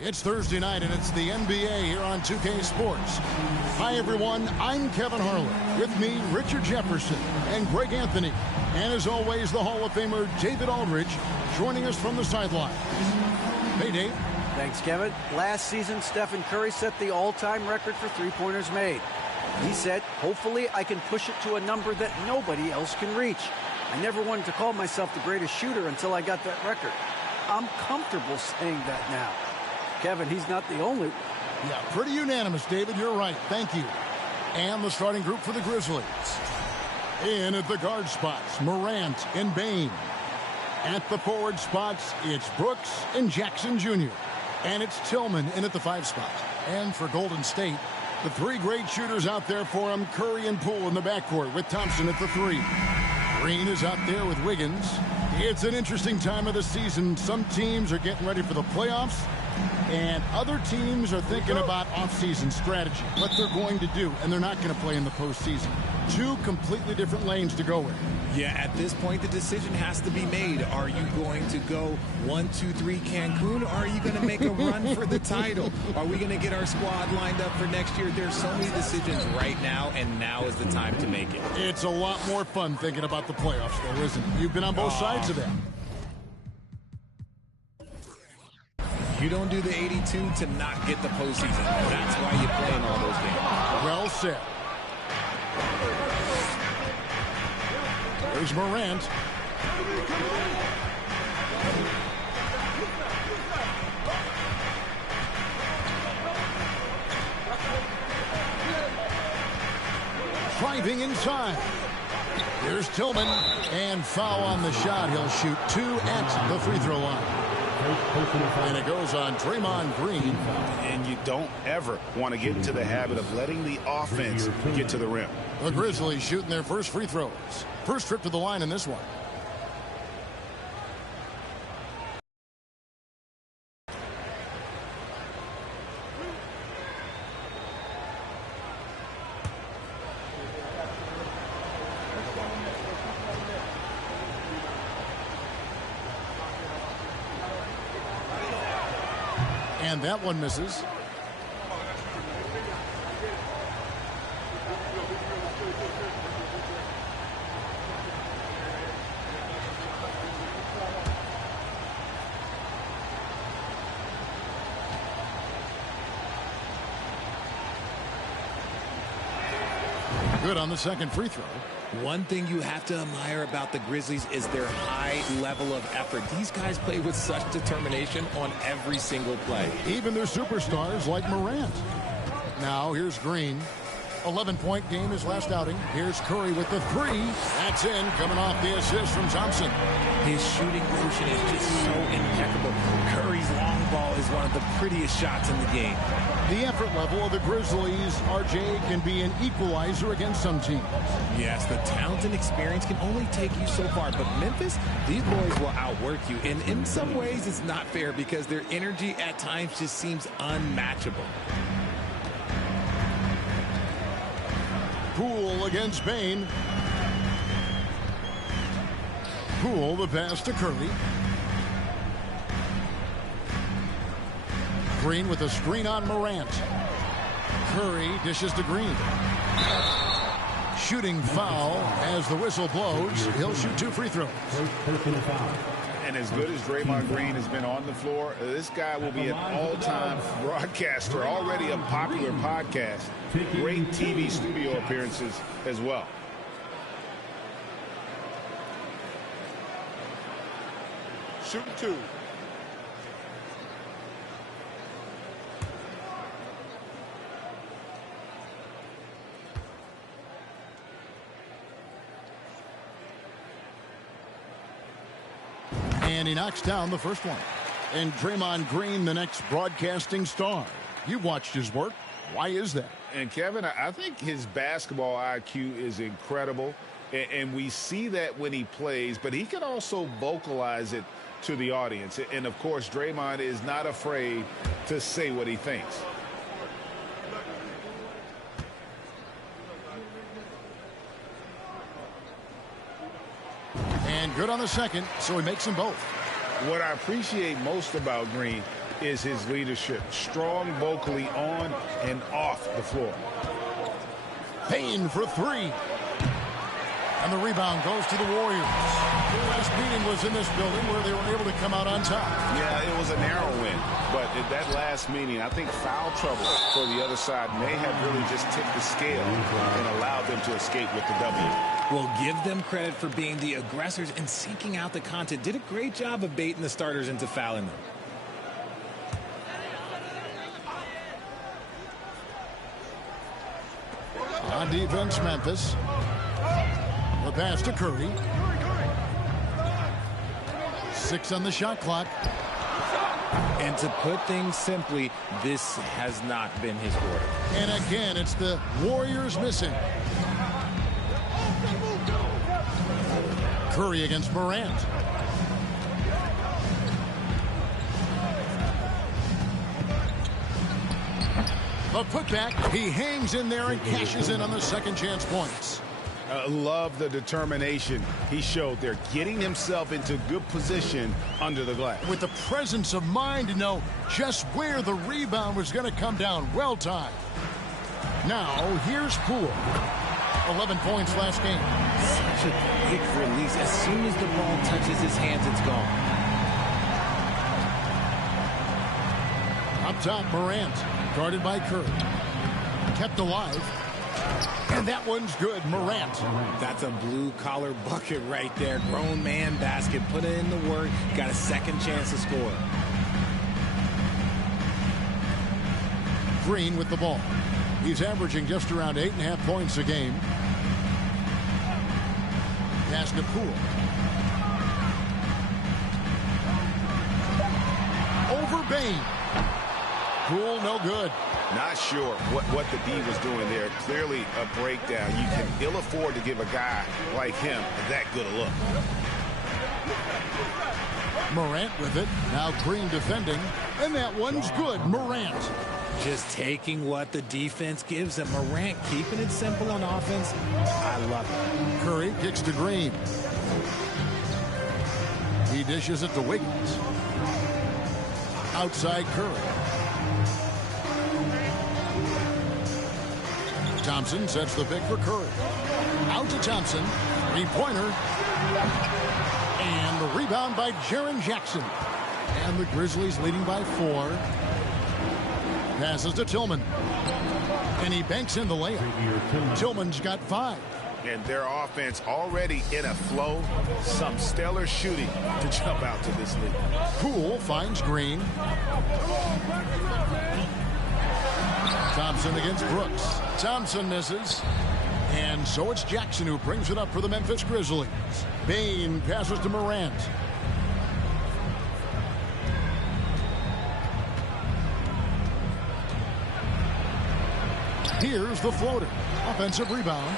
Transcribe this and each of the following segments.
It's Thursday night, and it's the NBA here on 2K Sports. Hi, everyone. I'm Kevin Harlan. With me, Richard Jefferson and Greg Anthony. And as always, the Hall of Famer David Aldridge joining us from the sidelines. Hey, Dave. Thanks, Kevin. Last season, Stephen Curry set the all-time record for three-pointers made. He said, hopefully I can push it to a number that nobody else can reach. I never wanted to call myself the greatest shooter until I got that record. I'm comfortable saying that now. Kevin, he's not the only one. Yeah, pretty unanimous, David. You're right. Thank you. And the starting group for the Grizzlies. In at the guard spots, Morant and Bane. At the forward spots, it's Brooks and Jackson Jr. And it's Tillman in at the 5 spot. And for Golden State, the 3 great shooters out there for him, Curry and Poole in the backcourt with Thompson at the 3. Green is out there with Wiggins. It's an interesting time of the season. Some teams are getting ready for the playoffs, and other teams are thinking about off-season strategy, what they're going to do, and they're not going to play in the postseason. 2 completely different lanes to go with. Yeah, at this point, the decision has to be made. Are you going to go 1, 2, 3 Cancun, or are you going to make a run for the title? Are we going to get our squad lined up for next year? There's so many decisions right now, and now is the time to make it. It's a lot more fun thinking about the playoffs, though, isn't it? You've been on both sides of that. You don't do the 82 to not get the postseason. That's why you play in all those games. Well said. There's Morant. Driving inside. There's Tillman. And foul on the shot. He'll shoot 2 at the free throw line. And it goes on Draymond Green. And you don't ever want to get into the habit of letting the offense get to the rim. The Grizzlies shooting their first free throws. First trip to the line in this one. And that one misses. Good on the second free throw. One thing you have to admire about the Grizzlies is their high level of effort. These guys play with such determination on every single play. Even their superstars like Morant. Now here's Green. 11-point game his last outing. Here's Curry with the 3. That's in, coming off the assist from Thompson. His shooting motion is just so impeccable. Curry's long ball is one of the prettiest shots in the game. The effort level of the Grizzlies, RJ, can be an equalizer against some teams. Yes, the talent and experience can only take you so far, but Memphis, these boys will outwork you. And in some ways, it's not fair because their energy at times just seems unmatchable. Poole against Bane. Poole, the pass to Curry. Green with a screen on Morant. Curry dishes to Green. Shooting foul as the whistle blows. He'll shoot 2 free throws. And as good as Draymond Green has been on the floor, this guy will be an all-time broadcaster, already a popular podcast. Great TV studio appearances as well. Shooting 2. And he knocks down the first one. And Draymond Green, the next broadcasting star. You've watched his work. Why is that? And Kevin, I think his basketball IQ is incredible. And we see that when he plays, but he can also vocalize it to the audience. And of course, Draymond is not afraid to say what he thinks. And good on the second, so he makes them both. What I appreciate most about Green is his leadership. Strong vocally on and off the floor. Payne for three. And the rebound goes to the Warriors. The last meeting was in this building where they were able to come out on top. Yeah, it was a narrow win. But at that last meeting, I think foul trouble for the other side may have really just tipped the scale and allowed them to escape with the W. We'll give them credit for being the aggressors and seeking out the content. Did a great job of baiting the starters into fouling them. On defense, Memphis. The pass to Curry. 6 on the shot clock. And to put things simply, this has not been his quarter. And again, it's the Warriors missing. Curry against Morant. The putback, he hangs in there and cashes in on the second chance points. Love the determination he showed there, getting himself into good position under the glass. With the presence of mind to know just where the rebound was going to come down. Well timed. Now, here's Poole. 11 points last game. Such a quick release. As soon as the ball touches his hands, it's gone. Up top, Morant. Guarded by Curry. Kept alive. And that one's good. Morant. That's a blue-collar bucket right there. Grown man basket. Put it in the work. Got a second chance to score. Green with the ball. He's averaging just around 8.5 points a game. Pass to Poole. Over Bain. Poole, no good. Not sure what the D was doing there. Clearly a breakdown. You can ill afford to give a guy like him that good a look. Morant with it. Now Green defending. And that one's good. Morant. Just taking what the defense gives him. Morant keeping it simple on offense. I love it. Curry kicks to Green. He dishes it to Wiggins. Outside Curry. Thompson sets the pick for Curry. Out to Thompson. Three-pointer. And the rebound by Jaren Jackson. And the Grizzlies leading by 4. Passes to Tillman. And he banks in the layup. Tillman's got 5. And their offense already in a flow. Some stellar shooting to jump out to this lead. Poole finds Green. Thompson against Brooks. Thompson misses. And so it's Jackson who brings it up for the Memphis Grizzlies. Bain passes to Morant. Here's the floater. Offensive rebound.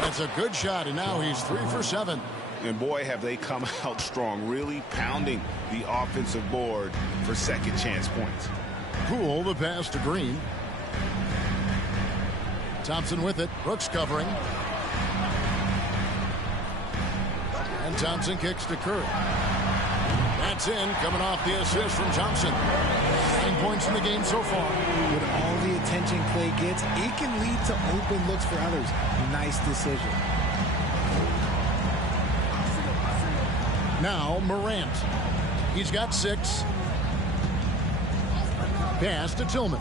That's a good shot, and now he's 3 for 7. And boy, have they come out strong, really pounding the offensive board for second chance points. Poole, the pass to Green. Thompson with it. Brooks covering. And Thompson kicks to Curry. That's in, coming off the assist from Thompson. 9 points in the game so far. With all the attention Clay gets, it can lead to open looks for others. Nice decision. Now Morant. He's got 6. Pass to Tillman.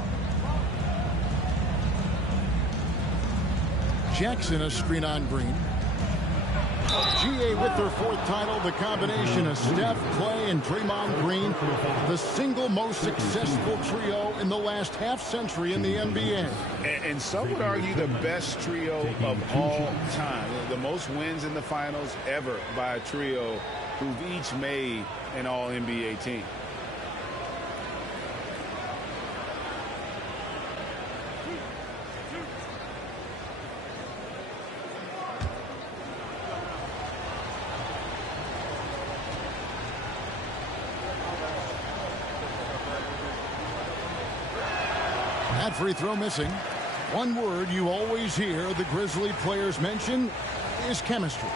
Jackson a screen on Green. GA with their 4th title, the combination of Steph, Clay, and Draymond Green, the single most successful trio in the last half-century in the NBA. And some would argue the best trio of all time. The most wins in the finals ever by a trio who've each made an All-NBA team. That free throw missing. One word you always hear the Grizzly players mention is chemistry.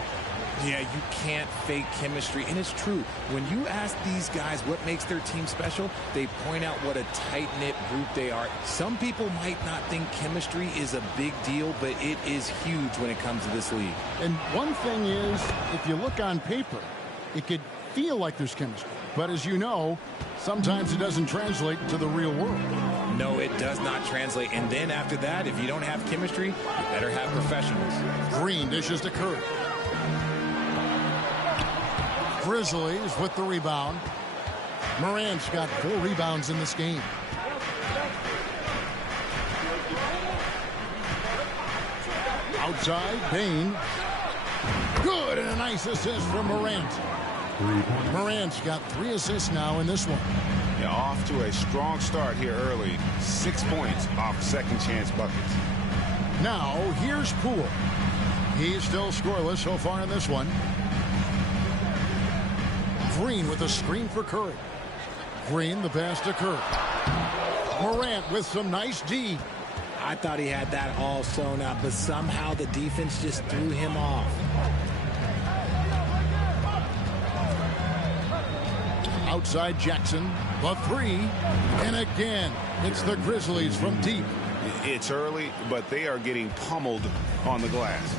Yeah, you can't fake chemistry. And it's true. When you ask these guys what makes their team special, they point out what a tight-knit group they are. Some people might not think chemistry is a big deal, but it is huge when it comes to this league. And one thing is, if you look on paper, it could feel like there's chemistry. But as you know, sometimes it doesn't translate to the real world. No, it does not translate. And then after that, if you don't have chemistry, you better have professionals. Green dishes to Curry. Grizzlies with the rebound. Morant's got 4 rebounds in this game. Outside, Bain. Good, and a nice assist from Morant. Morant's got 3 assists now in this one. Yeah, off to a strong start here early. 6 points off second chance buckets. Now, here's Poole. He's still scoreless so far in this one. Green with a screen for Curry. Green the pass to Curry. Morant with some nice D. I thought he had that all sewn up, but somehow the defense just threw him off. Outside Jackson, the 3, and again, it's the Grizzlies from deep. It's early, but they are getting pummeled on the glass.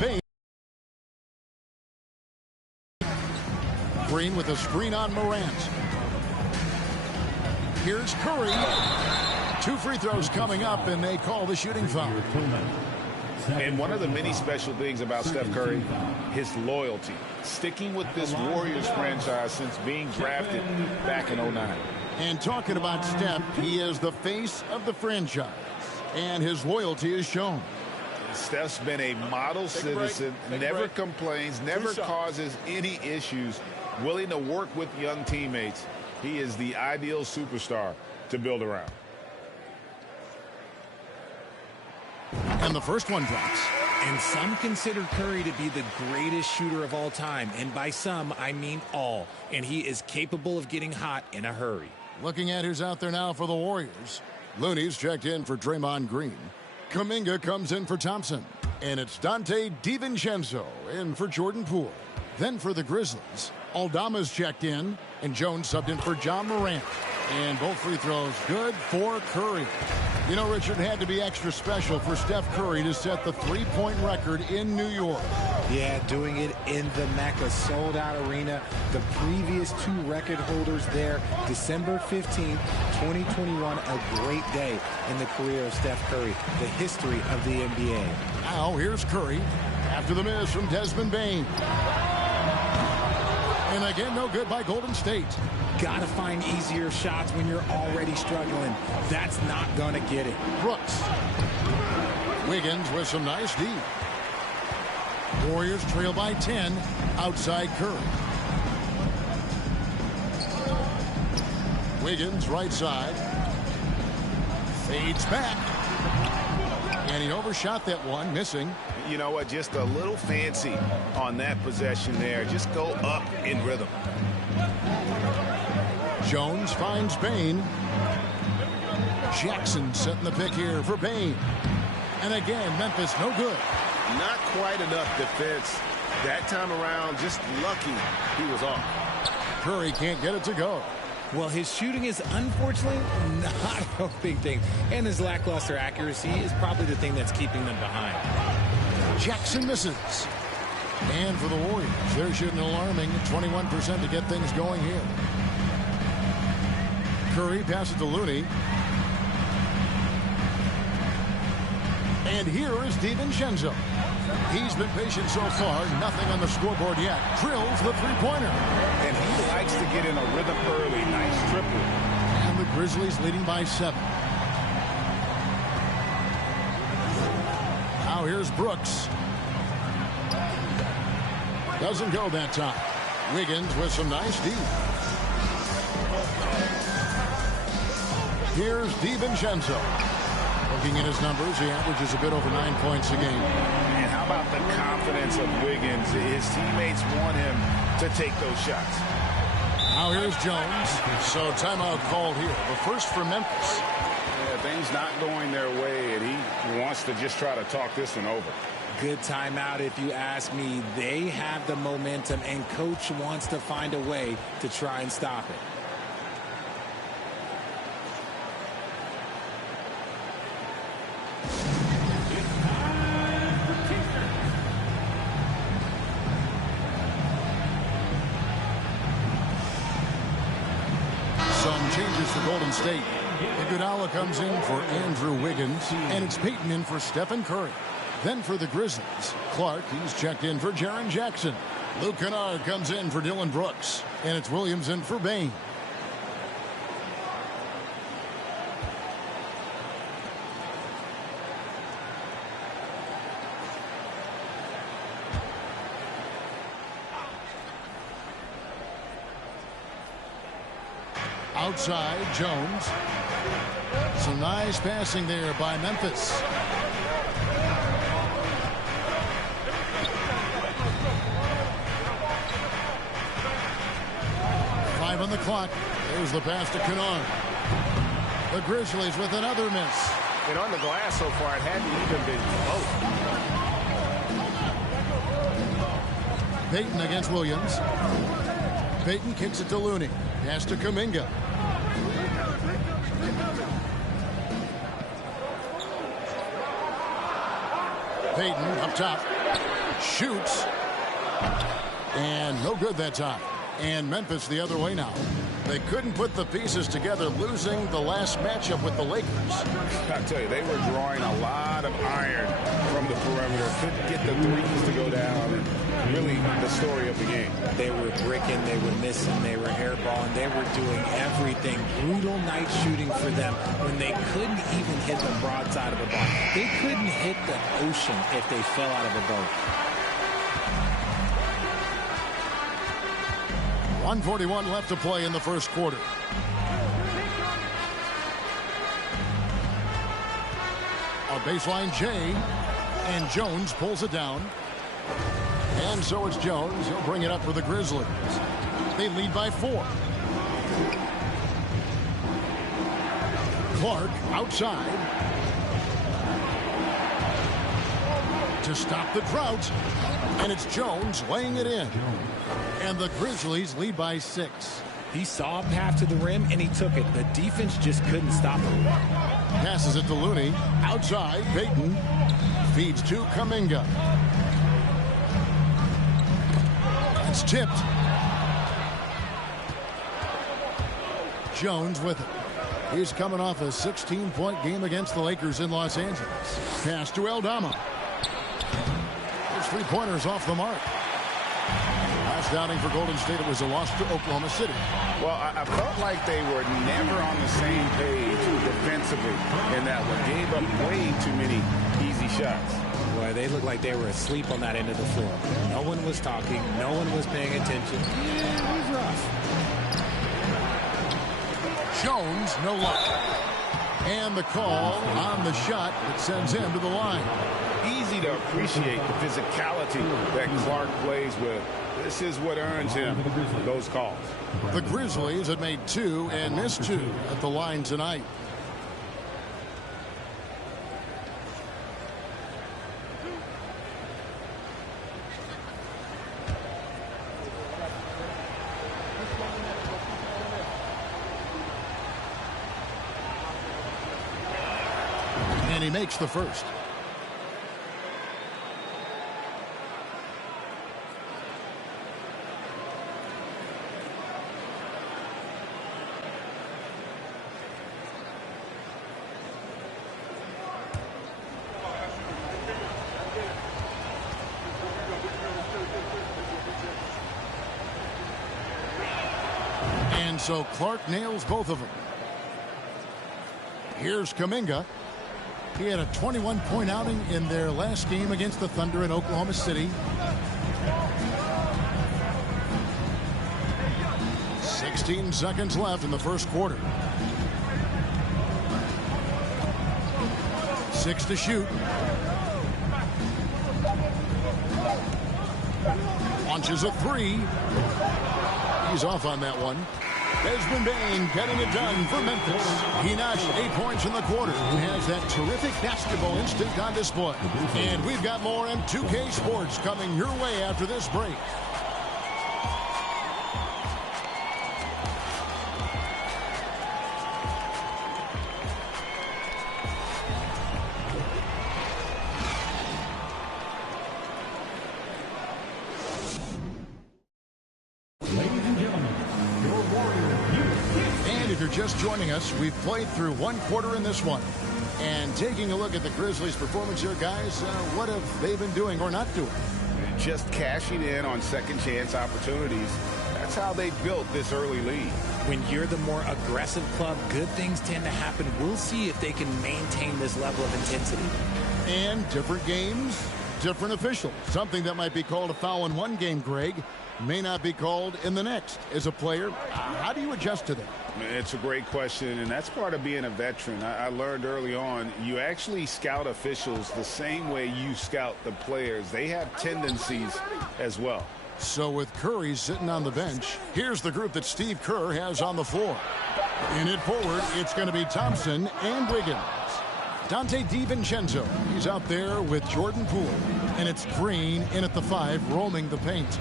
Bain. Green with a screen on Morant. Here's Curry. 2 free throws coming up, and they call the shooting foul. And one of the many special things about Steph Curry, his loyalty. Sticking with this Warriors franchise since being drafted back in '09. And talking about Steph, he is the face of the franchise, and his loyalty is shown. Steph's been a model citizen, never complains, never causes any issues, willing to work with young teammates. He is the ideal superstar to build around. And the first one drops. And some consider Curry to be the greatest shooter of all time. And by some, I mean all. And he is capable of getting hot in a hurry. Looking at who's out there now for the Warriors. Looney's checked in for Draymond Green. Kuminga comes in for Thompson. And it's Dante DiVincenzo in for Jordan Poole. Then for the Grizzlies, Aldama's checked in, and Jones subbed in for John Morant. And both free throws good for Curry. You know, Richard, had to be extra special for Steph Curry to set the 3-point record in New York. Yeah, doing it in the Mecca sold-out arena. The previous 2 record holders there, December 15th, 2021, a great day in the career of Steph Curry, the history of the NBA. Now, here's Curry after the miss from Desmond Bain. And again, no good by Golden State. Gotta find easier shots when you're already struggling. That's not gonna get it. Brooks. Wiggins with some nice D. Warriors trail by 10 outside Curry. Wiggins right side. Fades back. And he overshot that one, missing. You know what? Just a little fancy on that possession there. Just go up in rhythm. Jones finds Bain. Jackson setting the pick here for Bain. And again, Memphis no good. Not quite enough defense. That time around, just lucky he was off. Curry can't get it to go. Well, his shooting is unfortunately not a big thing. And his lackluster accuracy is probably the thing that's keeping them behind. Jackson misses. And for the Warriors, they're shooting an alarming 21% to get things going here. Curry passes to Looney. And here is DiVincenzo. He's been patient so far. Nothing on the scoreboard yet. Drills the three-pointer. And he likes to get in a rhythm early. Nice triple. And the Grizzlies leading by 7. Now here's Brooks. Doesn't go that time. Wiggins with some nice D. Here's DiVincenzo. Looking at his numbers, he averages a bit over 9 points a game. And how about the confidence of Wiggins? His teammates want him to take those shots. Now here's Jones. So timeout called here. The first for Memphis. things not going their way, and he wants to just try to talk this one over. Good timeout if you ask me. They have the momentum, and coach wants to find a way to try and stop it. Some changes for Golden State. Iguodala comes in for Andrew Wiggins, and it's Payton in for Stephen Curry. Then for the Grizzlies, Clark, he's checked in for Jaren Jackson. Luke Kennard comes in for Dylan Brooks, and it's Williams in for Bane. Outside, Jones. Some nice passing there by Memphis. Five on the clock. There's the pass to Kennard. The Grizzlies with another miss. And on the glass so far, it hadn't even been close. Payton against Williams. Payton kicks it to Looney. Pass to Kuminga. Payton up top. Shoots. And no good that time. And Memphis the other way now. They couldn't put the pieces together, losing the last matchup with the Lakers. I tell you, they were drawing a lot of iron from the perimeter. Couldn't get the threes to go down. And really the story of the game. They were bricking, they were missing, they were hairballing, they were doing everything. Brutal night shooting for them when they couldn't even hit the broadside of a ball. They couldn't hit the ocean if they fell out of a boat. 1:41 left to play in the first quarter. A baseline J, and Jones pulls it down. And so it's Jones. He'll bring it up for the Grizzlies. They lead by 4. Clark outside to stop the drought. And it's Jones laying it in. And the Grizzlies lead by 6. He saw a path to the rim, and he took it. The defense just couldn't stop him. Passes it to Looney. Outside, Payton feeds to Kuminga. It's tipped. Jones with it. He's coming off a 16-point game against the Lakers in Los Angeles. Pass to Aldama. His three-pointers off the mark. Last outing for Golden State, it was a loss to Oklahoma City. Well, I felt like they were never on the same page defensively in that one. Gave up way too many easy shots. Boy, they looked like they were asleep on that end of the floor. No one was talking. No one was paying attention. Yeah, it was rough. Jones, no luck. And the call on the shot that sends him to the line. Easy to appreciate the physicality that Clark plays with. This is what earns him those calls. The Grizzlies had made 2 and missed 2 at the line tonight. And he makes the first. And so Clark nails both of them. Here's Kuminga. He had a 21-point outing in their last game against the Thunder in Oklahoma City. 16 seconds left in the first quarter. 6 to shoot. Launches a 3. He's off on that one. Desmond Bain getting it done for Memphis. He notched 8 points in the quarter and has that terrific basketball instinct on display. And we've got more M2K Sports coming your way after this break. If you're just joining us, we've played through one quarter in this one. And taking a look at the Grizzlies' performance here, guys, what have they been doing or not doing? Just cashing in on second chance opportunities. That's how they built this early lead. When you're the more aggressive club, good things tend to happen. We'll see if they can maintain this level of intensity. And different games, different officials. Something that might be called a foul in one game, Greg, may not be called in the next. As a player, how do you adjust to that? It's a great question, and that's part of being a veteran. I learned early on, you actually scout officials the same way you scout the players. They have tendencies as well. So with Curry sitting on the bench, here's the group that Steve Kerr has on the floor. In it forward, it's going to be Thompson and Wiggins. Dante DiVincenzo, he's out there with Jordan Poole. And it's Green in at the 5, roaming the paint.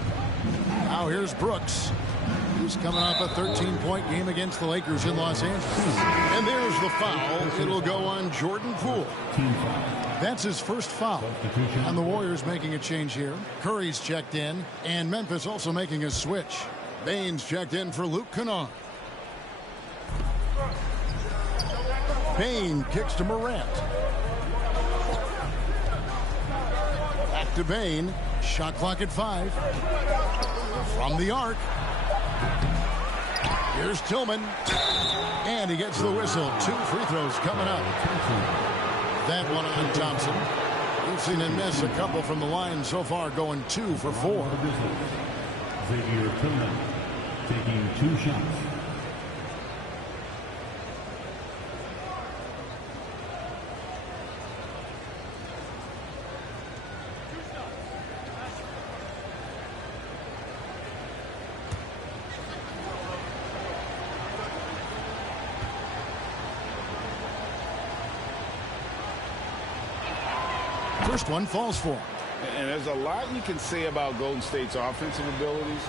Now here's Brooks. He's coming off a 13-point game against the Lakers in Los Angeles. And there's the foul. It'll go on Jordan Poole. That's his first foul. And the Warriors making a change here. Curry's checked in. And Memphis also making a switch. Baines checked in for Luke Kennard. Bain kicks to Morant. Back to Bain. Shot clock at 5. From the arc. Here's Tillman. And he gets the whistle. 2 free throws coming up. That one on Thompson. We've seen him miss a couple from the line so far, going 2 for 4. Xavier Tillman taking 2 shots. First one falls for him. And there's a lot you can say about Golden State's offensive abilities,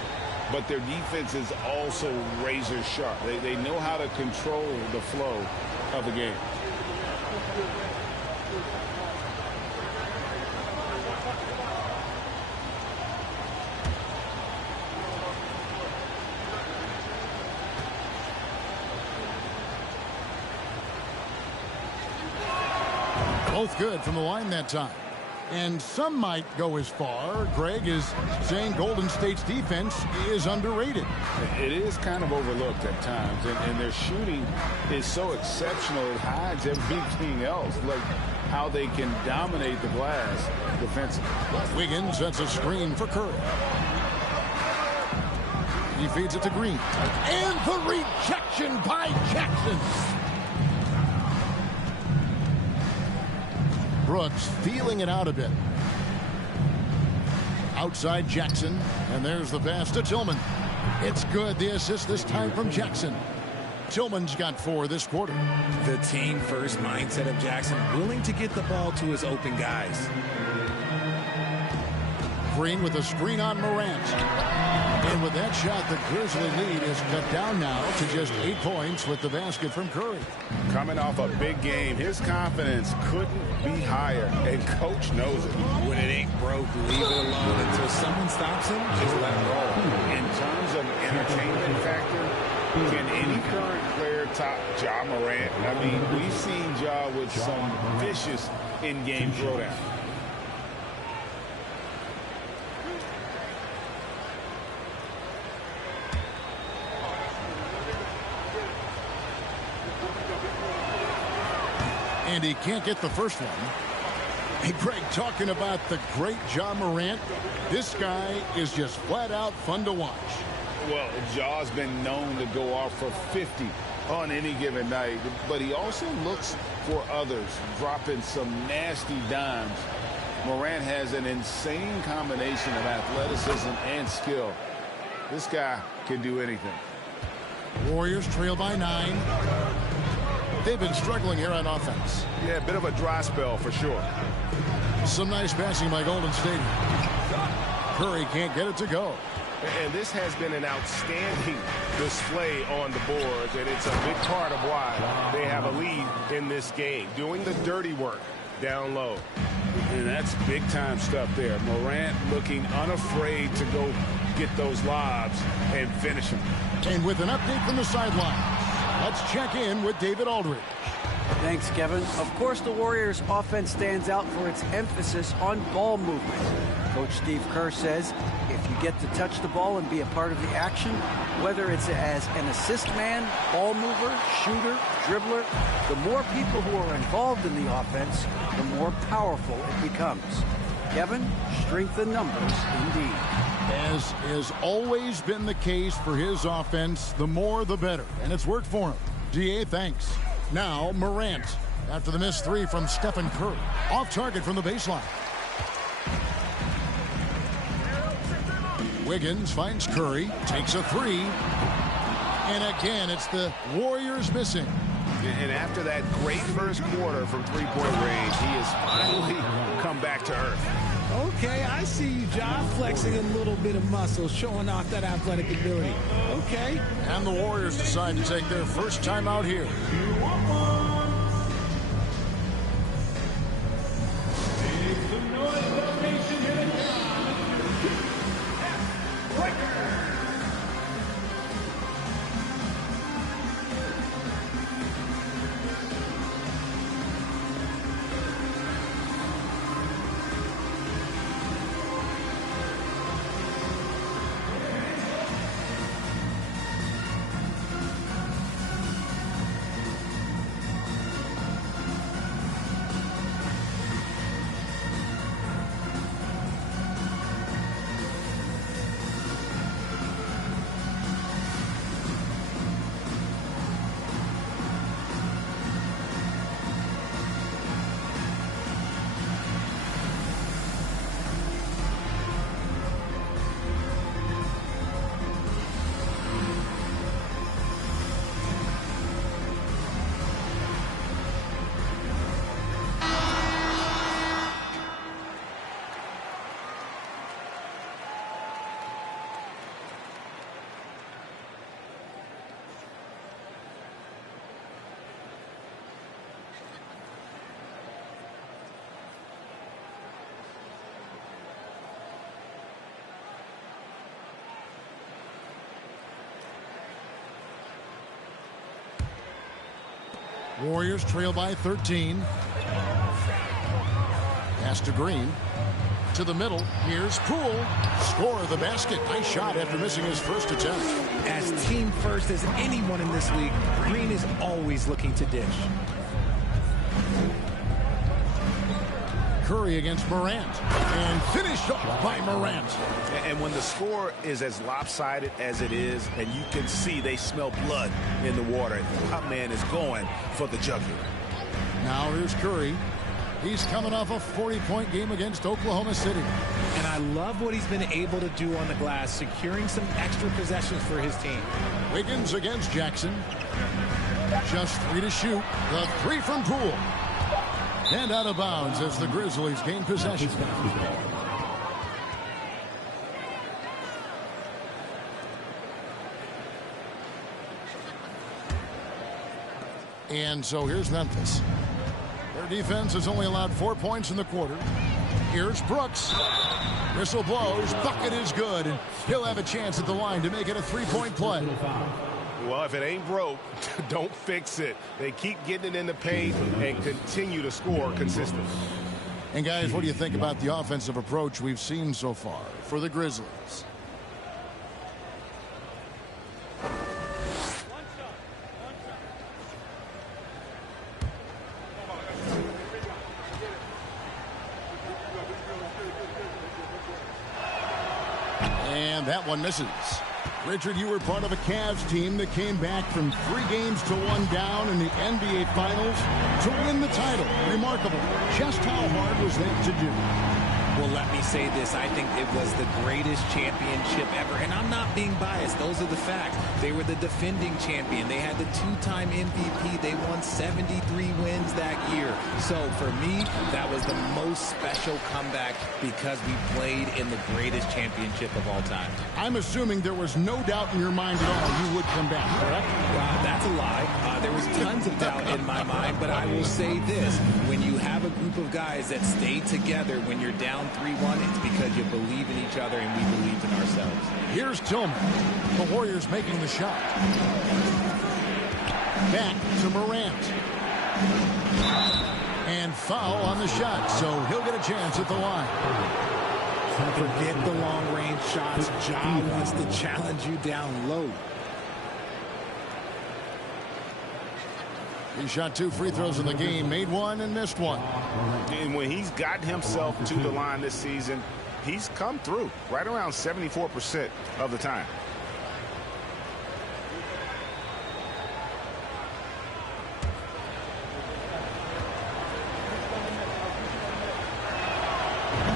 but their defense is also razor sharp. They know how to control the flow of the game. Both good from the line that time. And some might go as far, Greg, is saying Golden State's defense is underrated. It is kind of overlooked at times, and their shooting is so exceptional it hides everything else, like how they can dominate the glass defensively. Wiggins sets a screen for Curry. He feeds it to Green. And the rejection by Jackson. Brooks feeling it out a bit. Outside Jackson, and there's the pass to Tillman. It's good. The assist this time from Jackson. Tillman's got 4 this quarter. The team first mindset of Jackson, willing to get the ball to his open guys. Green with a screen on Morant. And with that shot, the Grizzly lead is cut down now to just 8 points with the basket from Curry. Coming off a big game, his confidence couldn't be higher, and coach knows it. When it ain't broke, leave it alone until someone stops him. Just let him roll. In terms of entertainment factor, can any current player top Ja Morant? I mean, we've seen Ja with some vicious in-game throwdown. And he can't get the first one. Hey, Greg, talking about the great Ja Morant, this guy is just flat out fun to watch. Well, Ja's been known to go off for 50 on any given night, but he also looks for others, dropping some nasty dimes. Morant has an insane combination of athleticism and skill. This guy can do anything. Warriors trail by 9. They've been struggling here on offense. Yeah, a bit of a dry spell for sure. Some nice passing by Golden State. Curry can't get it to go. And this has been an outstanding display on the boards, and it's a big part of why they have a lead in this game, doing the dirty work down low. And that's big-time stuff there. Morant looking unafraid to go get those lobs and finish them. And with an update from the sideline, let's check in with David Aldridge. Thanks, Kevin. Of course, the Warriors' offense stands out for its emphasis on ball movement. Coach Steve Kerr says if you get to touch the ball and be a part of the action, whether it's as an assist man, ball mover, shooter, dribbler, the more people who are involved in the offense, the more powerful it becomes. Kevin, strength in numbers indeed. As has always been the case for his offense, the more the better. And it's worked for him. DA, thanks. Now, Morant, after the missed 3 from Stephen Curry. Off target from the baseline. Wiggins finds Curry, takes a 3. And again, it's the Warriors missing. And after that great first quarter from three-point range, he has finally come back to earth. Okay, I see you, John, flexing a little bit of muscle, showing off that athletic ability. Okay. And the Warriors decide to take their first time out here. Warriors trail by 13. Pass to Green. To the middle. Here's Poole. Score the basket. Nice shot after missing his first attempt. As team first as anyone in this league, Green is always looking to dish. Curry against Morant. And finished off by Morant. And when the score is as lopsided as it is, and you can see they smell blood in the water, that man is going for the jugular. Now here's Curry. He's coming off a 40-point game against Oklahoma City. And I love what he's been able to do on the glass, securing some extra possessions for his team. Wiggins against Jackson. Just 3 to shoot. The 3 from Poole. And out of bounds as the Grizzlies gain possession. And so here's Memphis. Their defense has only allowed 4 points in the quarter. Here's Brooks. Whistle blows. Bucket is good. And he'll have a chance at the line to make it a 3-point play. Well, if it ain't broke, don't fix it. They keep getting it in the paint and continue to score consistently. And guys, what do you think about the offensive approach we've seen so far for the Grizzlies? And that one misses. Richard, you were part of a Cavs team that came back from 3 games to 1 down in the NBA Finals to win the title. Remarkable. Just how hard was that to do? Well, let me say this. I think it was the greatest championship ever. And I'm not being biased. Those are the facts. They were the defending champion. They had the two-time MVP. They won 73 wins that year. So for me, that was the most special comeback because we played in the greatest championship of all time. I'm assuming there was no doubt in your mind at all you would come back, correct? Wow, that's a lie. There was tons of doubt in my mind, but I will say this. When you have a group of guys that stay together when you're down 3-1, it's because you believe in each other and we believed in ourselves. Here's Tillman. The Warriors making the shot. Back to Morant. And foul on the shot, so he'll get a chance at the line. Forget the long-range shots. Ja wants to challenge you down low. He shot 2 free throws in the game, made 1 and missed 1. And when he's gotten himself to the line this season, he's come through right around 74% of the time.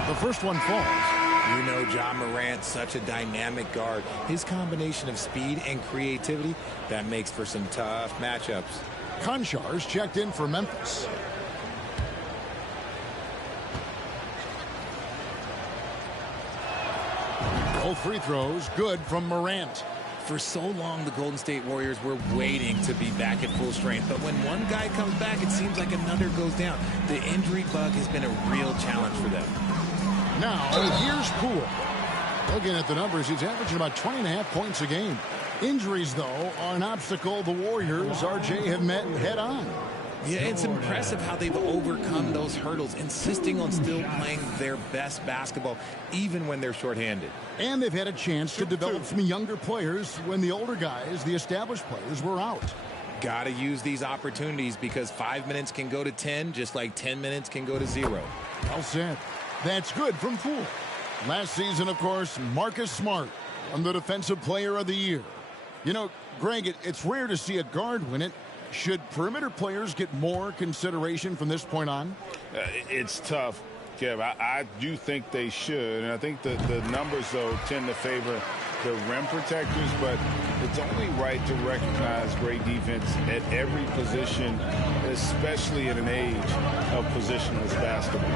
The first one falls. You know Ja Morant, such a dynamic guard. His combination of speed and creativity, that makes for some tough matchups. Konchar's checked in for Memphis. Both free throws good from Morant. For so long, the Golden State Warriors were waiting to be back at full strength. But when one guy comes back, it seems like another goes down. The injury bug has been a real challenge for them. Now, here's Poole. Looking at the numbers, he's averaging about 20.5 points a game. Injuries, though, are an obstacle the Warriors, RJ, have met head-on. Yeah, it's impressive how they've overcome those hurdles, insisting on still playing their best basketball, even when they're shorthanded. And they've had a chance to develop some younger players when the older guys, the established players, were out. Got to use these opportunities because 5 minutes can go to 10, just like 10 minutes can go to 0. Well said. That's good from Poole. Last season, of course, Marcus Smart won the Defensive Player of the Year. You know, Greg, it's rare to see a guard win it. Should perimeter players get more consideration from this point on? It's tough, Kev. I do think they should. And I think the numbers, though, tend to favor the rim protectors. But it's only right to recognize great defense at every position, especially in an age of positionless basketball.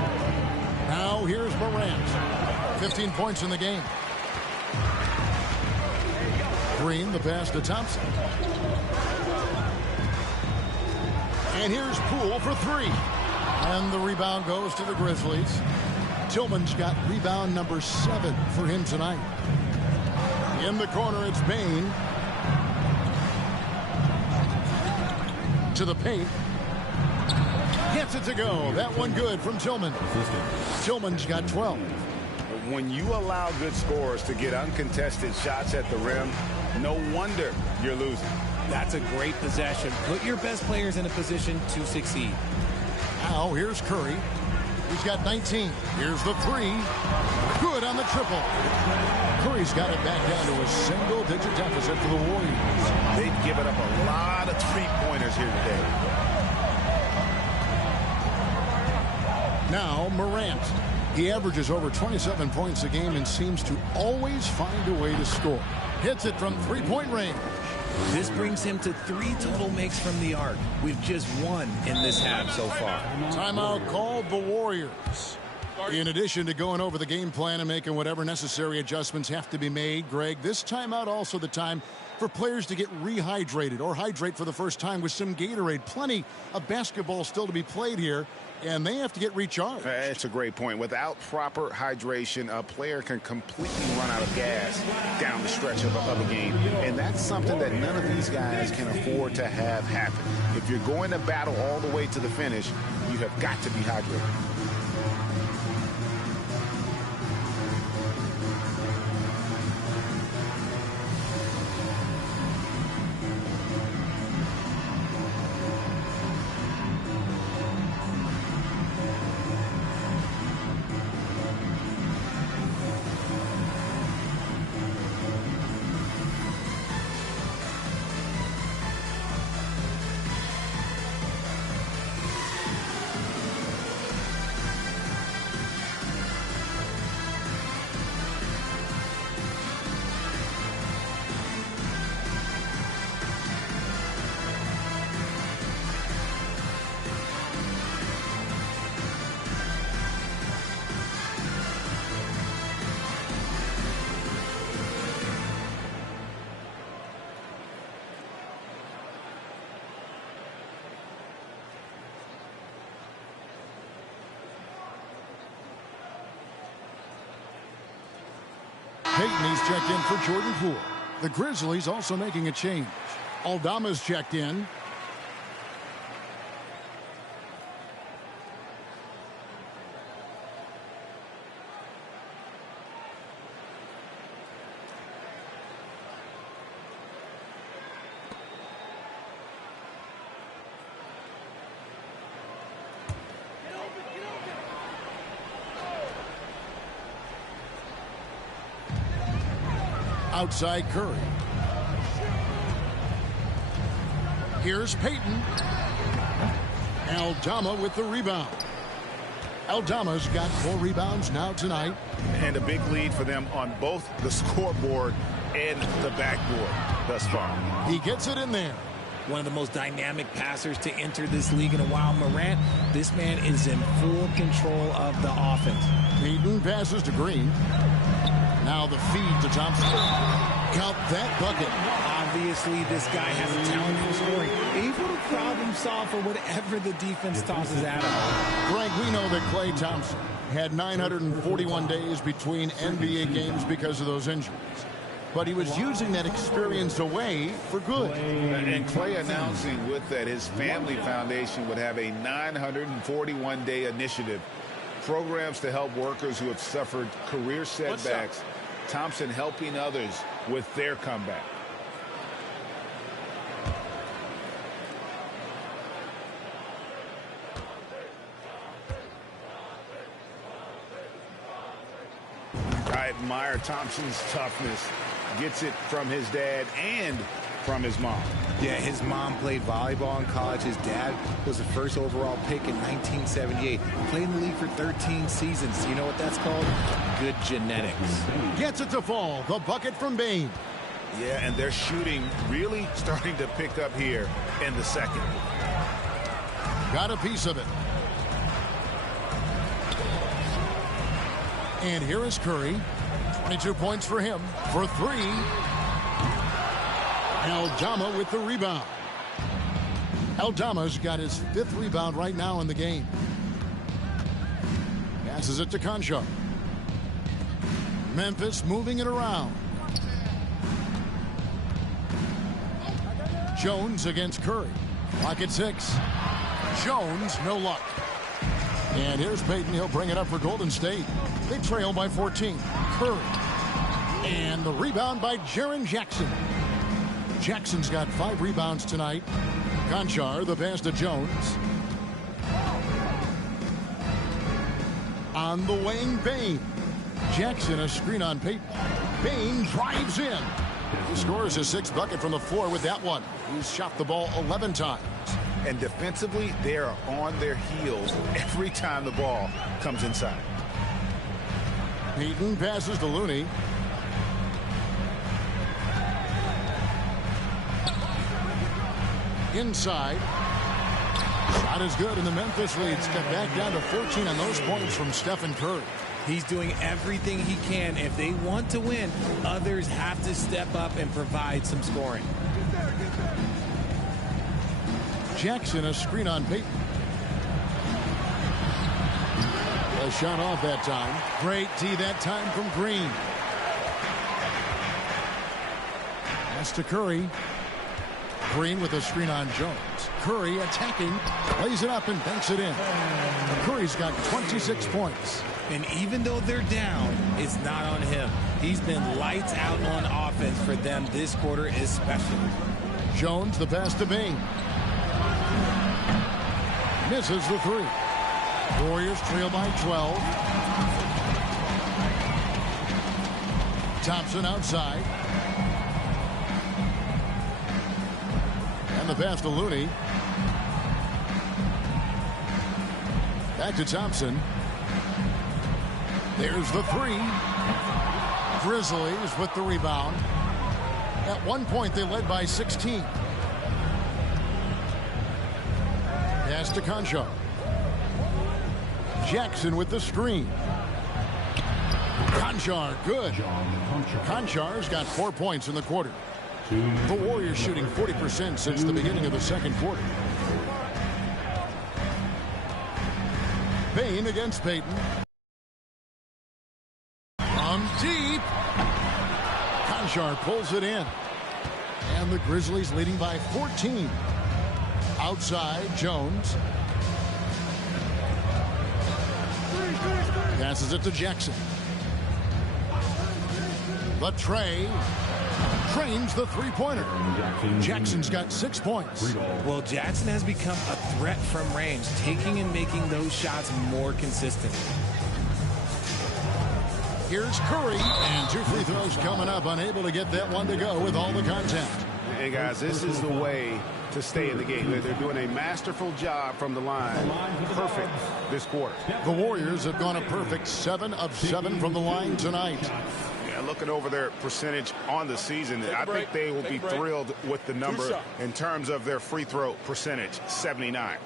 Now here's Morant. 15 points in the game. Green, the pass to Thompson. And here's Poole for 3. And the rebound goes to the Grizzlies. Tillman's got rebound number 7 for him tonight. In the corner, it's Bain. To the paint. Gets it to go. That one good from Tillman. Tillman's got 12. When you allow good scorers to get uncontested shots at the rim, no wonder you're losing. That's a great possession. Put your best players in a position to succeed. Now here's Curry. He's got 19. Here's the 3. Good on the triple. Curry's got it back down to a single-digit deficit for the Warriors. They've given up a lot of three-pointers here today. Now Morant. He averages over 27 points a game and seems to always find a way to score. Hits it from three-point range. This brings him to 3 total makes from the arc, with just 1 in this half so far. Timeout called the Warriors. In addition to going over the game plan and making whatever necessary adjustments have to be made, Greg, this timeout also the time for players to get rehydrated or hydrate for the first time with some Gatorade. Plenty of basketball still to be played here, and they have to get recharged. That's a great point. Without proper hydration, a player can completely run out of gas down the stretch of a game. And that's something that none of these guys can afford to have happen. If you're going to battle all the way to the finish, you have got to be hydrated. Payton, he's checked in for Jordan Poole. The Grizzlies also making a change. Aldama's checked in. Outside Curry. Here's Payton. Aldama with the rebound. Aldama's got 4 rebounds now tonight. And a big lead for them on both the scoreboard and the backboard thus far. He gets it in there. One of the most dynamic passers to enter this league in a while. Morant, this man is in full control of the offense. Payton passes to Green. Now the feed to Thompson. Count that bucket. Obviously, this guy has a talent for scoring. Able to problem solve for whatever the defense tosses at him. Greg, we know that Klay Thompson had 941 days between NBA games because of those injuries. But he was using that experience away for good. And Klay announcing with that his family foundation would have a 941-day initiative. Programs to help workers who have suffered career setbacks. Thompson helping others with their comeback. I admire Thompson's toughness. Gets it from his dad and from his mom. Yeah, his mom played volleyball in college. His dad was the first overall pick in 1978. Played in the league for 13 seasons. You know what that's called? Good genetics. Gets it to fall. The bucket from Bane. Yeah, and their shooting really starting to pick up here in the second. Got a piece of it. And here is Curry. 22 points for him for 3. Aldama with the rebound. Aldama's got his 5th rebound right now in the game. Passes it to Conchar. Memphis moving it around. Jones against Curry. Clock at 6. Jones, no luck. And here's Payton. He'll bring it up for Golden State. They trail by 14. Curry. And the rebound by Jaren Jackson. Jackson's got 5 rebounds tonight. Conchar, the pass to Jones. On the wing, Bane. Jackson, a screen on Payton. Bane drives in. He scores his 6th bucket from the floor with that one. He's shot the ball 11 times. And defensively, they are on their heels every time the ball comes inside. Payton passes to Looney. Inside. Shot is good, and the Memphis leads cut back down to 14 on those points from Stephen Curry. He's doing everything he can. If they want to win, others have to step up and provide some scoring. Jackson, a screen on Payton. A shot off that time. Great D that time from Green. Pass to Curry. Green with a screen on Jones. Curry attacking, lays it up and banks it in. Curry's got 26 points. And even though they're down, it's not on him. He's been lights out on offense for them this quarter especially. Jones, the pass to Bane. Misses the 3. Warriors trail by 12. Thompson outside. And the pass to Looney. Back to Thompson. There's the 3. Grizzlies with the rebound. At one point, they led by 16. Pass to Conchar. Jackson with the screen. Conchar, good. Conchar's got 4 points in the quarter. The Warriors shooting 40% since the beginning of the second quarter. Bane against Payton. From deep. Konchar pulls it in. And the Grizzlies leading by 14. Outside, Jones. Passes it to Jackson. The tray. Trains the three-pointer. Jackson's got 6 points. Well, Jackson has become a threat from range, taking and making those shots more consistent. Here's Curry, and 2 free throws coming up, unable to get that one to go with all the contact. Hey, guys, this is the way to stay in the game. They're doing a masterful job from the line. Perfect this quarter. The Warriors have gone a perfect 7 of 7 from the line tonight. Yeah, looking over their percentage on the season, I think they will be thrilled with the number in terms of their free throw percentage, 79.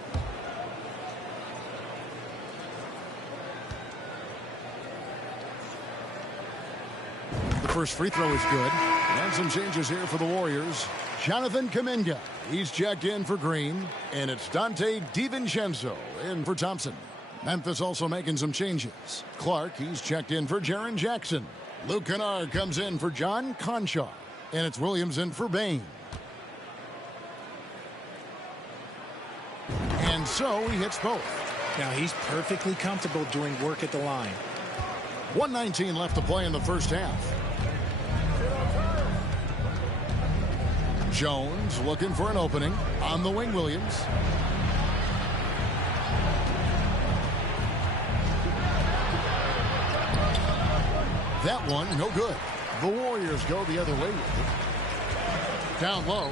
The first free throw is good. And some changes here for the Warriors. Jonathan Kuminga, he's checked in for Green. And it's Dante DiVincenzo in for Thompson. Memphis also making some changes. Clark, he's checked in for Jaren Jackson. Luke Kennard comes in for John Konchar. And it's Williams in for Bain. And so he hits both. Now he's perfectly comfortable doing work at the line. 1:19 left to play in the first half. Jones looking for an opening on the wing. Williams. That one no good. The Warriors go the other way with it. Down low.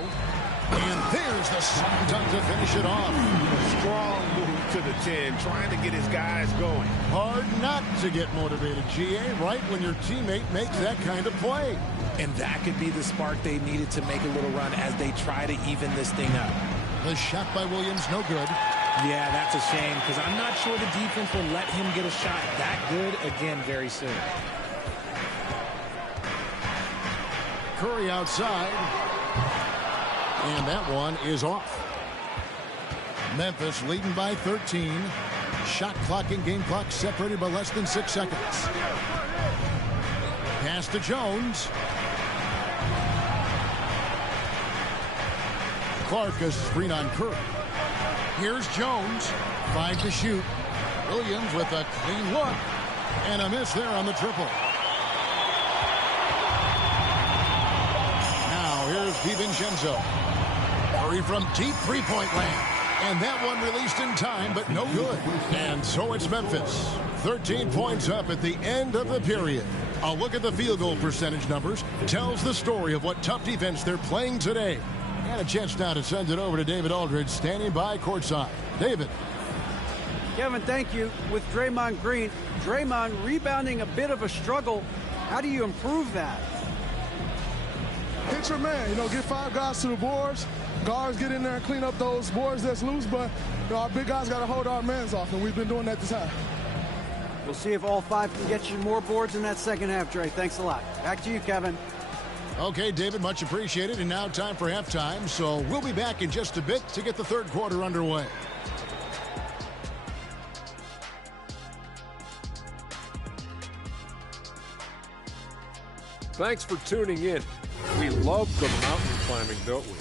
And there's the slam dunk to finish it off. A strong move to the 10, trying to get his guys going. Hard not to get motivated, GA, right when your teammate makes that kind of play. And that could be the spark they needed to make a little run as they try to even this thing up. The shot by Williams, no good. Yeah, that's a shame because I'm not sure the defense will let him get a shot that good again very soon. Curry outside. And that one is off. Memphis leading by 13. Shot clock and game clock separated by less than 6 seconds. Pass to Jones. Clark has screen on Curry. Here's Jones. 5 to shoot. Williams with a clean look. And a miss there on the triple. Now here's DiVincenzo. Curry from deep three-point land. And that one released in time, but no good. And so it's Memphis. 13 points up at the end of the period. A look at the field goal percentage numbers tells the story of what tough defense they're playing today. And a chance now to send it over to David Aldridge, standing by courtside. David. Kevin, thank you. With Draymond Green, Draymond rebounding a bit of a struggle. How do you improve that? Hit your man, get 5 guys to the boards. Guards get in there and clean up those boards that's loose, but our big guys got to hold our mans off, and we've been doing that this half. We'll see if all 5 can get you more boards in that second half, Dre. Thanks a lot. Back to you, Kevin. Okay, David, much appreciated. And now time for halftime, so we'll be back in just a bit to get the third quarter underway. Thanks for tuning in. We love the mountain climbing, don't we?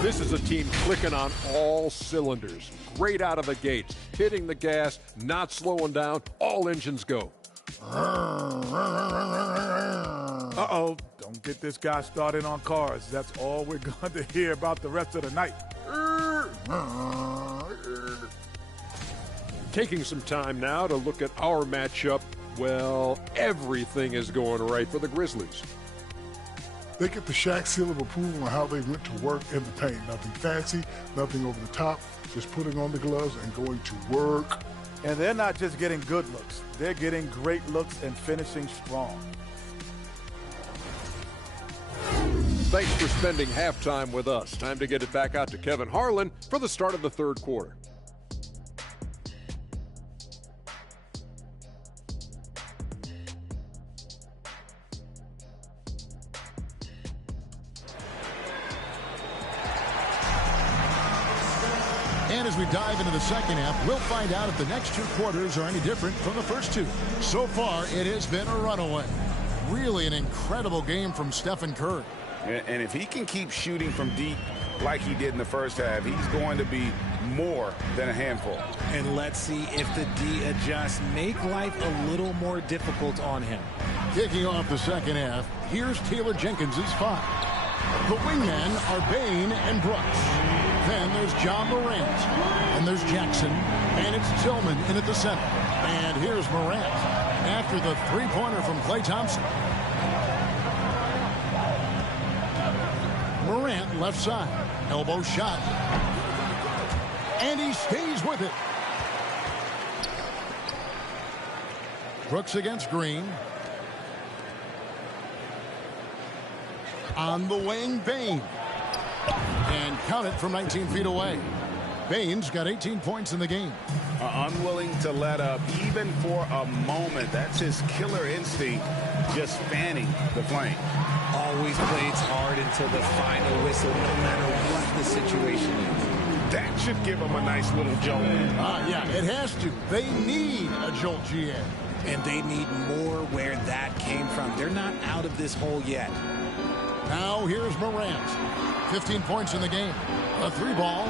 This is a team clicking on all cylinders. Great out of the gates, hitting the gas, not slowing down, all engines go. Uh-oh, don't get this guy started on cars. That's all we're going to hear about the rest of the night. Taking some time now to look at our matchup. Well, everything is going right for the Grizzlies. They get the Shaq seal of approval on how they went to work in the paint. Nothing fancy, nothing over the top, just putting on the gloves and going to work. And they're not just getting good looks. They're getting great looks and finishing strong. Thanks for spending halftime with us. Time to get it back out to Kevin Harlan for the start of the third quarter. And as we dive into the second half, we'll find out if the next 2 quarters are any different from the first 2. So far, it has been a runaway. really an incredible game from Stephen Curry. And if he can keep shooting from deep like he did in the first half, he's going to be more than a handful. And let's see if the D adjusts, make life a little more difficult on him. Kicking off the second half, here's Taylor Jenkins' five. The wingmen are Bain and Brooks. Then there's John Morant. And there's Jackson. And it's Tillman in at the center. And here's Morant after the three-pointer from Klay Thompson. Morant left side. Elbow shot. And he stays with it. Brooks against Green. On the wing, Bain. And count it from 19 feet away. Bain's got 18 points in the game. Unwilling to let up even for a moment. That's his killer instinct, just fanning the flame. Always plays hard until the final whistle, no matter what the situation is. That should give him a nice little jolt. Yeah, it has to. They need a jolt, GA. And they need more where that came from. They're not out of this hole yet. Now here's Morant. 15 points in the game. A three ball.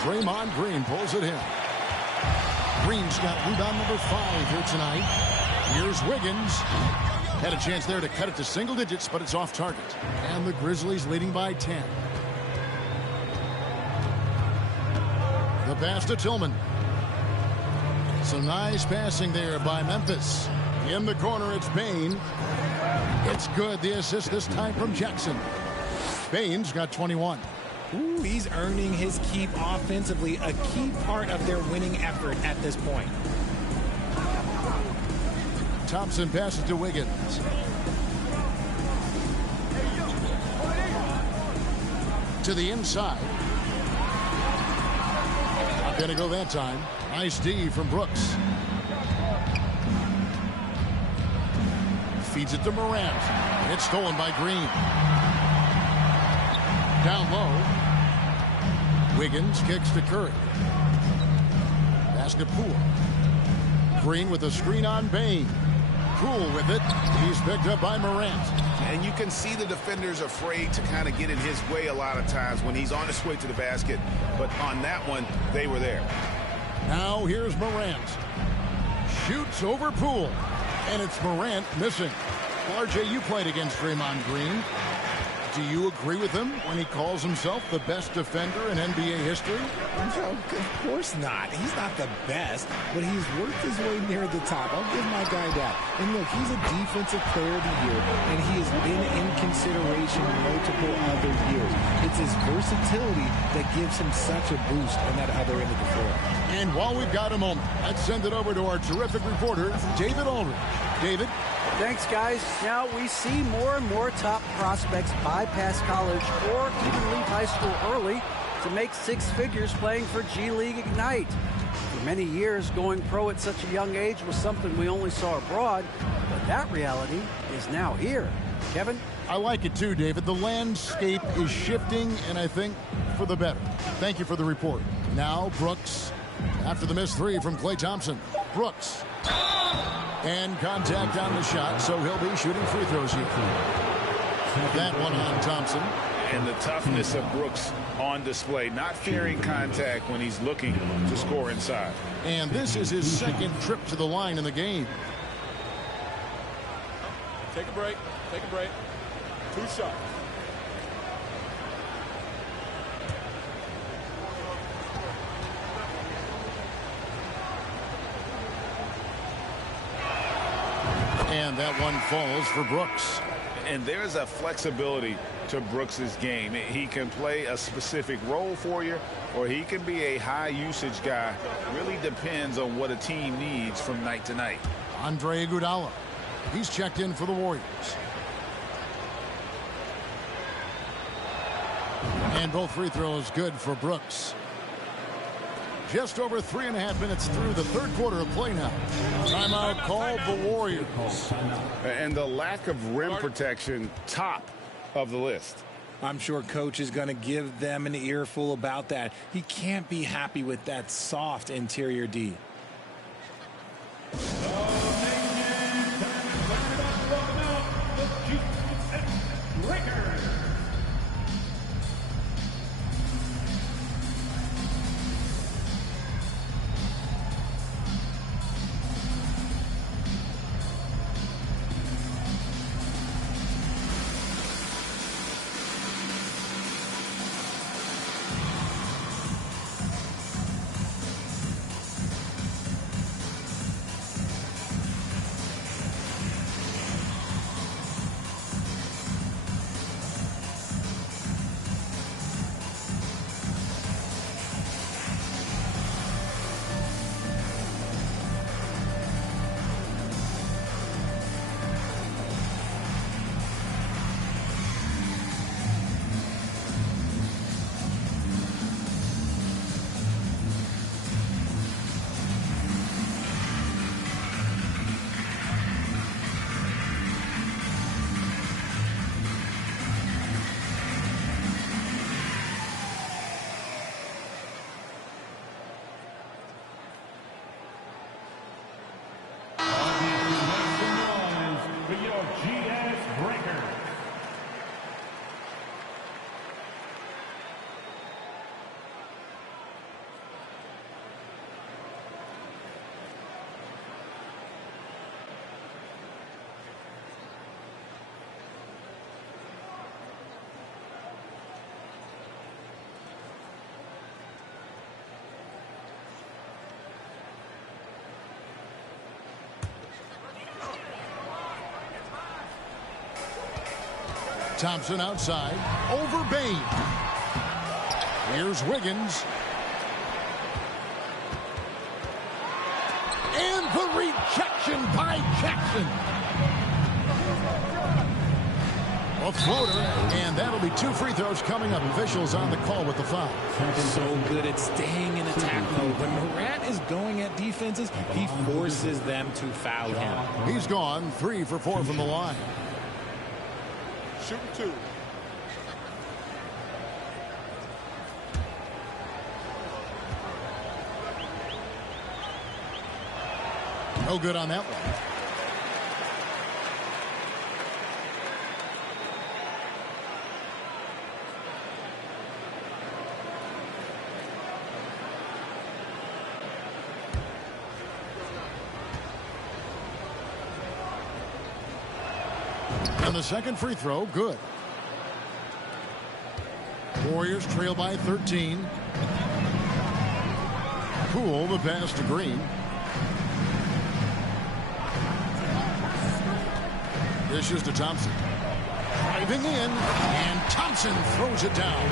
Draymond Green pulls it in. Green's got rebound number 5 here tonight. Here's Wiggins. Had a chance there to cut it to single digits, but it's off target. And the Grizzlies leading by 10. The pass to Tillman. Some nice passing there by Memphis. In the corner, it's Bain. It's good. The assist this time from Jackson. Bain's got 21. Ooh, he's earning his keep offensively, a key part of their winning effort at this point. Thompson passes to Wiggins. To the inside. Not going to go that time. Nice D from Brooks. Feeds it to Morant. And it's stolen by Green. Down low. Wiggins kicks to Curry. Pass to Poole. Green with a screen on Bain. Poole with it. He's picked up by Morant. And you can see the defenders afraid to kind of get in his way a lot of times when he's on his way to the basket. But on that one, they were there. Now here's Morant. Shoots over Poole. And it's Morant missing. Well, RJ, you played against Draymond Green. Do you agree with him when he calls himself the best defender in NBA history? No, of course not. He's not the best, but he's worked his way near the top. I'll give my guy that. And look, he's a defensive player of the year, and he has been in consideration multiple other years. It's his versatility that gives him such a boost on that other end of the floor. And while we've got a moment, let's send it over to our terrific reporter, David Aldridge. David? Thanks, guys. Now we see more and more top prospects bypass college or even leave high school early to make six figures playing for G League Ignite. For many years, going pro at such a young age was something we only saw abroad, but that reality is now here. Kevin? I like it too, David. The landscape is shifting, and I think for the better. Thank you for the report. Now Brooks, after the missed three from Klay Thompson. Brooks. And contact on the shot, so he'll be shooting free throws here. That one on Thompson. And the toughness of Brooks on display, not fearing contact when he's looking to score inside. And this is his second trip to the line in the game. Take a break. Take a break. 2 shots. And that one falls for Brooks. And there's a flexibility to Brooks's game. He can play a specific role for you, or he can be a high usage guy. Really depends on what a team needs from night to night. Andre Iguodala. He's checked in for the Warriors. And both free throws good for Brooks. Just over 3.5 minutes through the third quarter of play now. Timeout called the Warriors. And the lack of rim protection, top of the list. I'm sure coach is going to give them an earful about that. He can't be happy with that soft interior D. Thompson outside. Over Bain. Here's Wiggins. And the rejection by Jackson. A floater, and that'll be 2 free throws coming up. Officials on the call with the foul. So good at staying in attack mode. When Morant is going at defenses, he forces them to foul him. He's gone 3 for 4 from the line. Shooting 2. No good on that one. And the second free throw, good. Warriors trail by 13. Poole, the pass to Green. Dishes to Thompson. Driving in, and Thompson throws it down.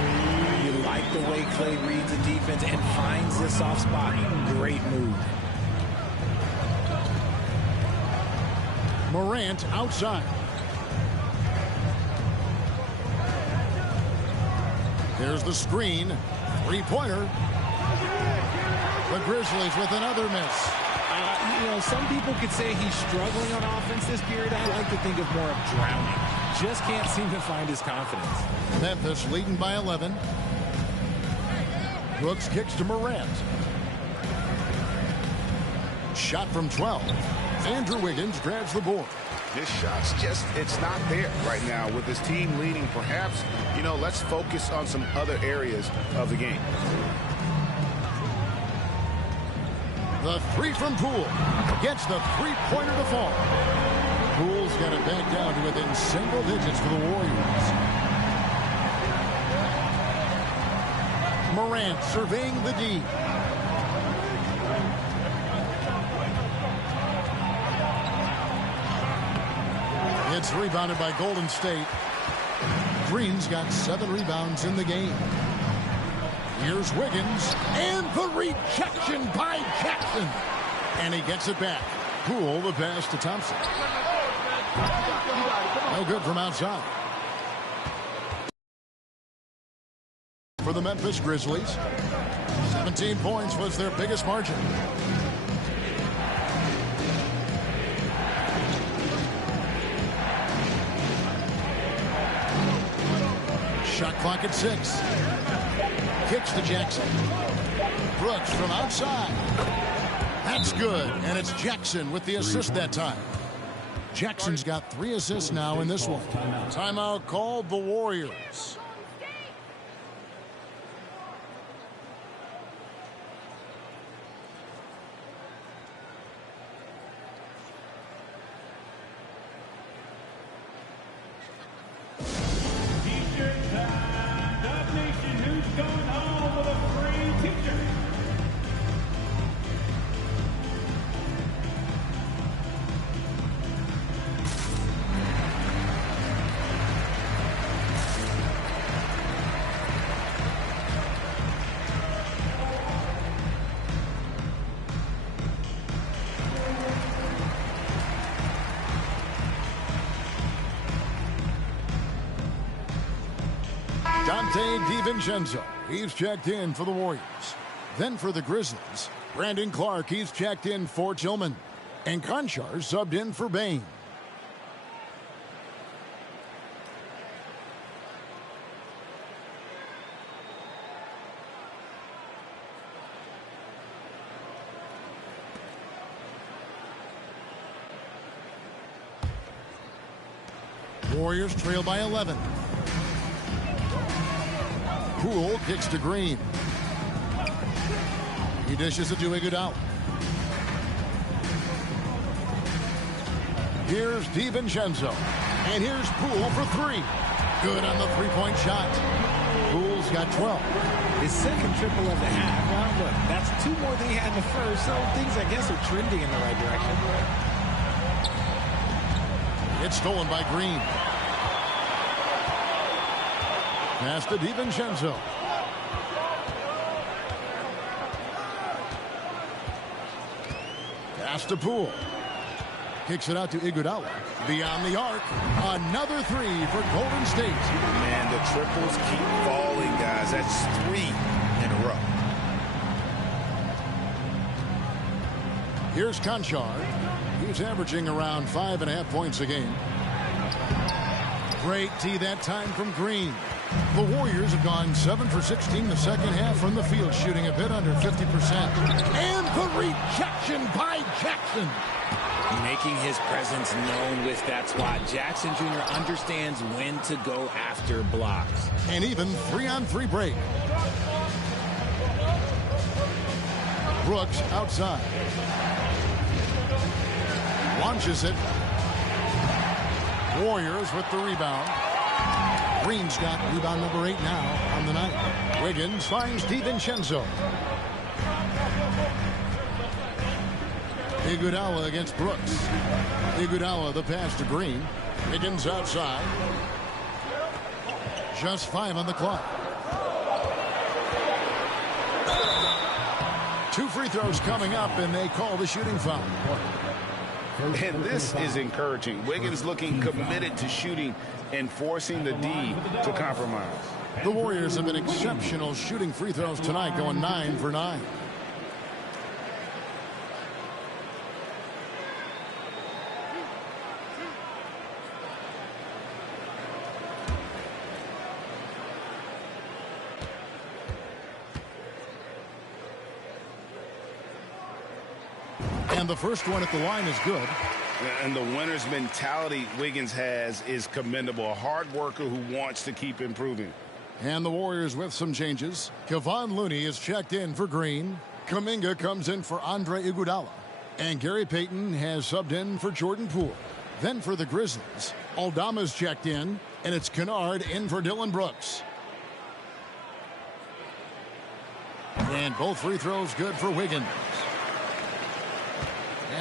You like the way Clay reads the defense and finds the soft spot. Great move. Morant outside. There's the screen. 3-pointer. The Grizzlies with another miss. Some people could say he's struggling on offense this period. I like to think of more of drowning. Just can't seem to find his confidence. Memphis leading by 11. Brooks kicks to Morant. Shot from 12. Andrew Wiggins grabs the board. This shot's just, it's not there right now with this team leading. Perhaps, let's focus on some other areas of the game. The 3 from Poole gets the 3-pointer to fall. Poole's got it back down to within single digits for the Warriors. Morant surveying the D. It's rebounded by Golden State. Green's got 7 rebounds in the game. Here's Wiggins, and the rejection by Jackson. And he gets it back. Poole, the pass to Thompson. No good from outside. For the Memphis Grizzlies, 17 points was their biggest margin. Shot clock at 6. Kicks to Jackson. Brooks from outside. That's good, and it's Jackson with the assist that time. Jackson's got 3 assists now in this one. Timeout called the Warriors. Dante DiVincenzo, he's checked in for the Warriors. Then for the Grizzlies, Brandon Clark, he's checked in for Tillman. And Conchar subbed in for Bain. Warriors trail by 11. Poole kicks to Green. He dishes it to Iguodala. Here's DiVincenzo. And here's Poole for 3. Good on the 3-point shot. Poole's got 12. His second triple of the half. Well, look, that's 2 more than he had in the first, so things, I guess, are trending in the right direction. It's stolen by Green. Pass to DiVincenzo. Pass to Poole. Kicks it out to Iguodala. Beyond the arc. Another three for Golden State. Man, the triples keep falling, guys. That's 3 in a row. Here's Conchar. He's averaging around 5.5 points a game. Great tee that time from Green. The Warriors have gone 7 for 16 the second half from the field, shooting a bit under 50%. And the rejection by Jackson. Making his presence known with that swat. Jackson Jr. understands when to go after blocks. And even 3-on-3 break. Brooks outside. Launches it. Warriors with the rebound. Green's got rebound number 8 now on the night. Wiggins finds DiVincenzo. Iguodala against Brooks. Iguodala the pass to Green. Wiggins outside. Just 5 on the clock. 2 free throws coming up, and they call the shooting foul. And this is encouraging. Wiggins looking committed to shooting and forcing the D to compromise. The Warriors have been exceptional shooting free throws tonight, going 9 for 9. And the first one at the line is good. And the winner's mentality Wiggins has is commendable. A hard worker who wants to keep improving. And the Warriors with some changes. Kevon Looney is checked in for Green. Kuminga comes in for Andre Iguodala. And Gary Payton has subbed in for Jordan Poole. Then for the Grizzlies, Aldama's checked in, and it's Kennard in for Dylan Brooks. And both free throws good for Wiggins.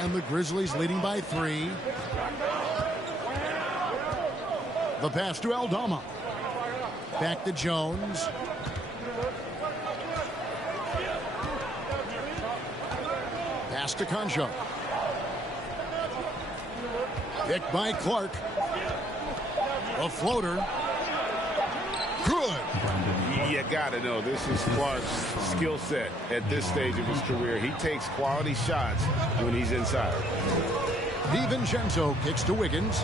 And the Grizzlies leading by 3. The pass to Aldama. Back to Jones. Pass to Conchar. Picked by Clark. A floater. Good. You got to know this is Clark's skill set at this stage of his career. He takes quality shots when he's inside. DiVincenzo kicks to Wiggins.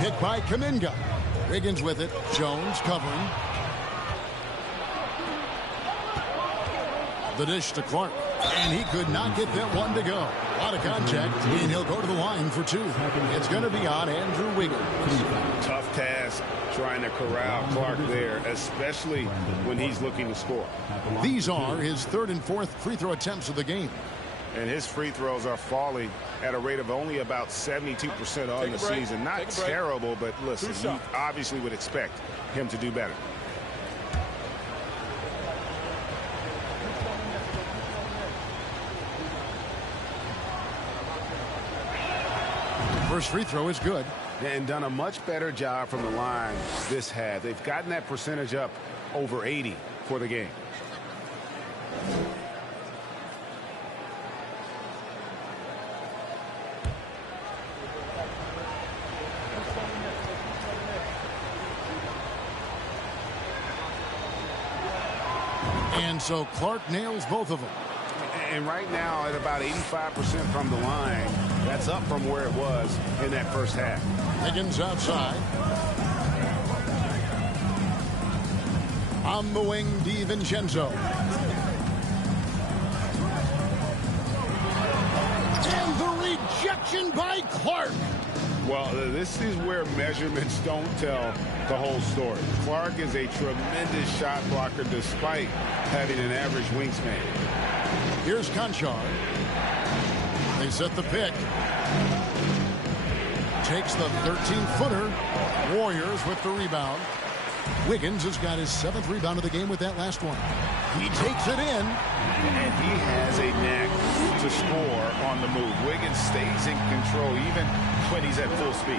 Hit by Kuminga. Wiggins with it. Jones covering. The dish to Clark. And he could not get that one to go. A lot of contact, and he'll go to the line for 2. It's going to be on Andrew Wiggins. Tough task trying to corral Clark there, especially when he's looking to score. These are his 3rd and 4th free throw attempts of the game. And his free throws are falling at a rate of only about 72% on the season. Not terrible, but listen, you obviously would expect him to do better. First free throw is good. And done a much better job from the line this half. They've gotten that percentage up over 80 for the game. And so Clark nails both of them. And right now at about 85% from the line. That's up from where it was in that first half. Wiggins outside. On the wing, DiVincenzo. And the rejection by Clark. Well, this is where measurements don't tell the whole story. Clark is a tremendous shot blocker despite having an average wingspan. Here's Conchar. They set the pick. Takes the 13-footer. Warriors with the rebound. Wiggins has got his 7th rebound of the game with that last one. He takes it in. And he has a knack to score on the move. Wiggins stays in control even when he's at full speed.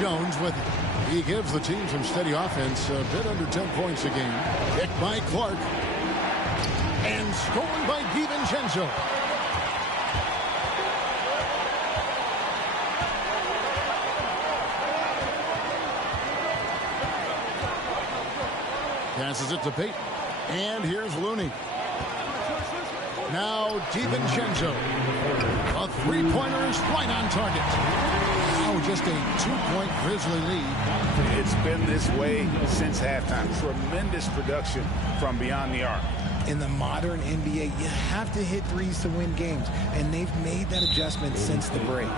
Jones with it. He gives the team some steady offense, a bit under 10 points a game. Kicked by Clark. And stolen by DiVincenzo. Passes it to Peyton. And here's Looney. Now DiVincenzo. A three-pointer is right on target. Now just a 2-point Grizzly lead. It's been this way since halftime. Tremendous production from beyond the arc. In the modern NBA, you have to hit threes to win games, and they've made that adjustment since the break.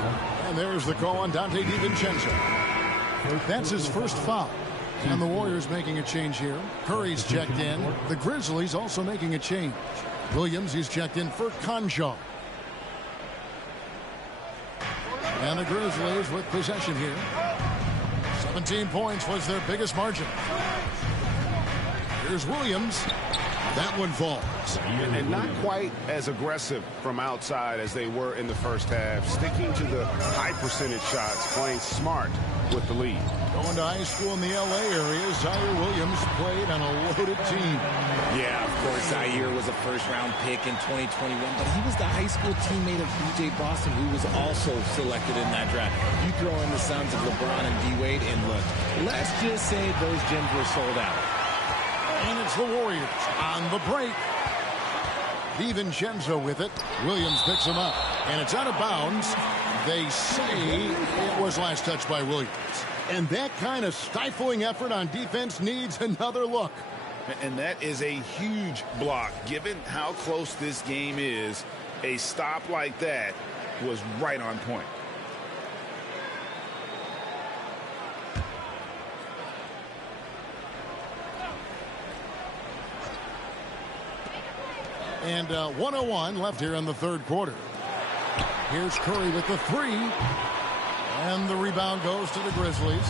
And there's the call on Dante DiVincenzo. That's his first foul. And the Warriors making a change here. Curry's checked in. The Grizzlies also making a change. Williams, he's checked in for Conjaw. And the Grizzlies with possession here. 17 points was their biggest margin. Here's Williams. That one falls. And not quite as aggressive from outside as they were in the first half. Sticking to the high percentage shots, playing smart with the lead. Going to high school in the L.A. area, Zaire Williams played on a loaded team. Yeah, of course, Zaire was a first-round pick in 2021, but he was the high school teammate of B.J. Boston, who was also selected in that draft. You throw in the sons of LeBron and D-Wade, and look, let's just say those gyms were sold out. And it's the Warriors on the break. DiVincenzo with it. Williams picks him up. And it's out of bounds. They say it was last touched by Williams. And that kind of stifling effort on defense needs another look. And that is a huge block. Given how close this game is, a stop like that was right on point. And 1:01 left here in the third quarter. Here's Curry with the three. And the rebound goes to the Grizzlies.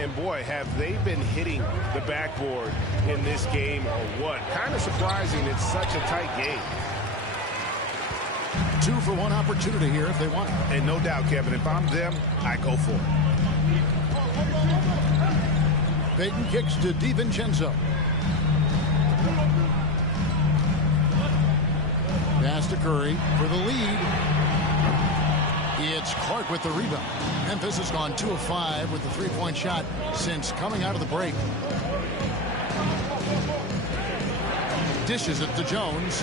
And boy, have they been hitting the backboard in this game or what? Kind of surprising. It's such a tight game. 2-for-1 opportunity here if they want it. And no doubt, Kevin, if I'm them, I go for it. Peyton kicks to DiVincenzo. Pass to Curry for the lead. It's Clark with the rebound. Memphis has gone 2 of 5 with the three-point shot since coming out of the break. Dishes it to Jones.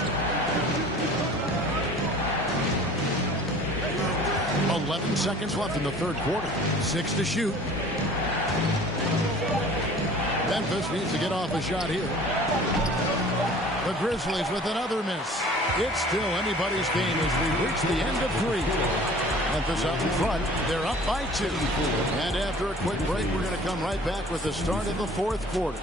11 seconds left in the third quarter. 6 to shoot. Memphis needs to get off a shot here. The Grizzlies with another miss. It's still anybody's game as we reach the end of 3. Memphis up in front. They're up by 2. And after a quick break, we're going to come right back with the start of the fourth quarter.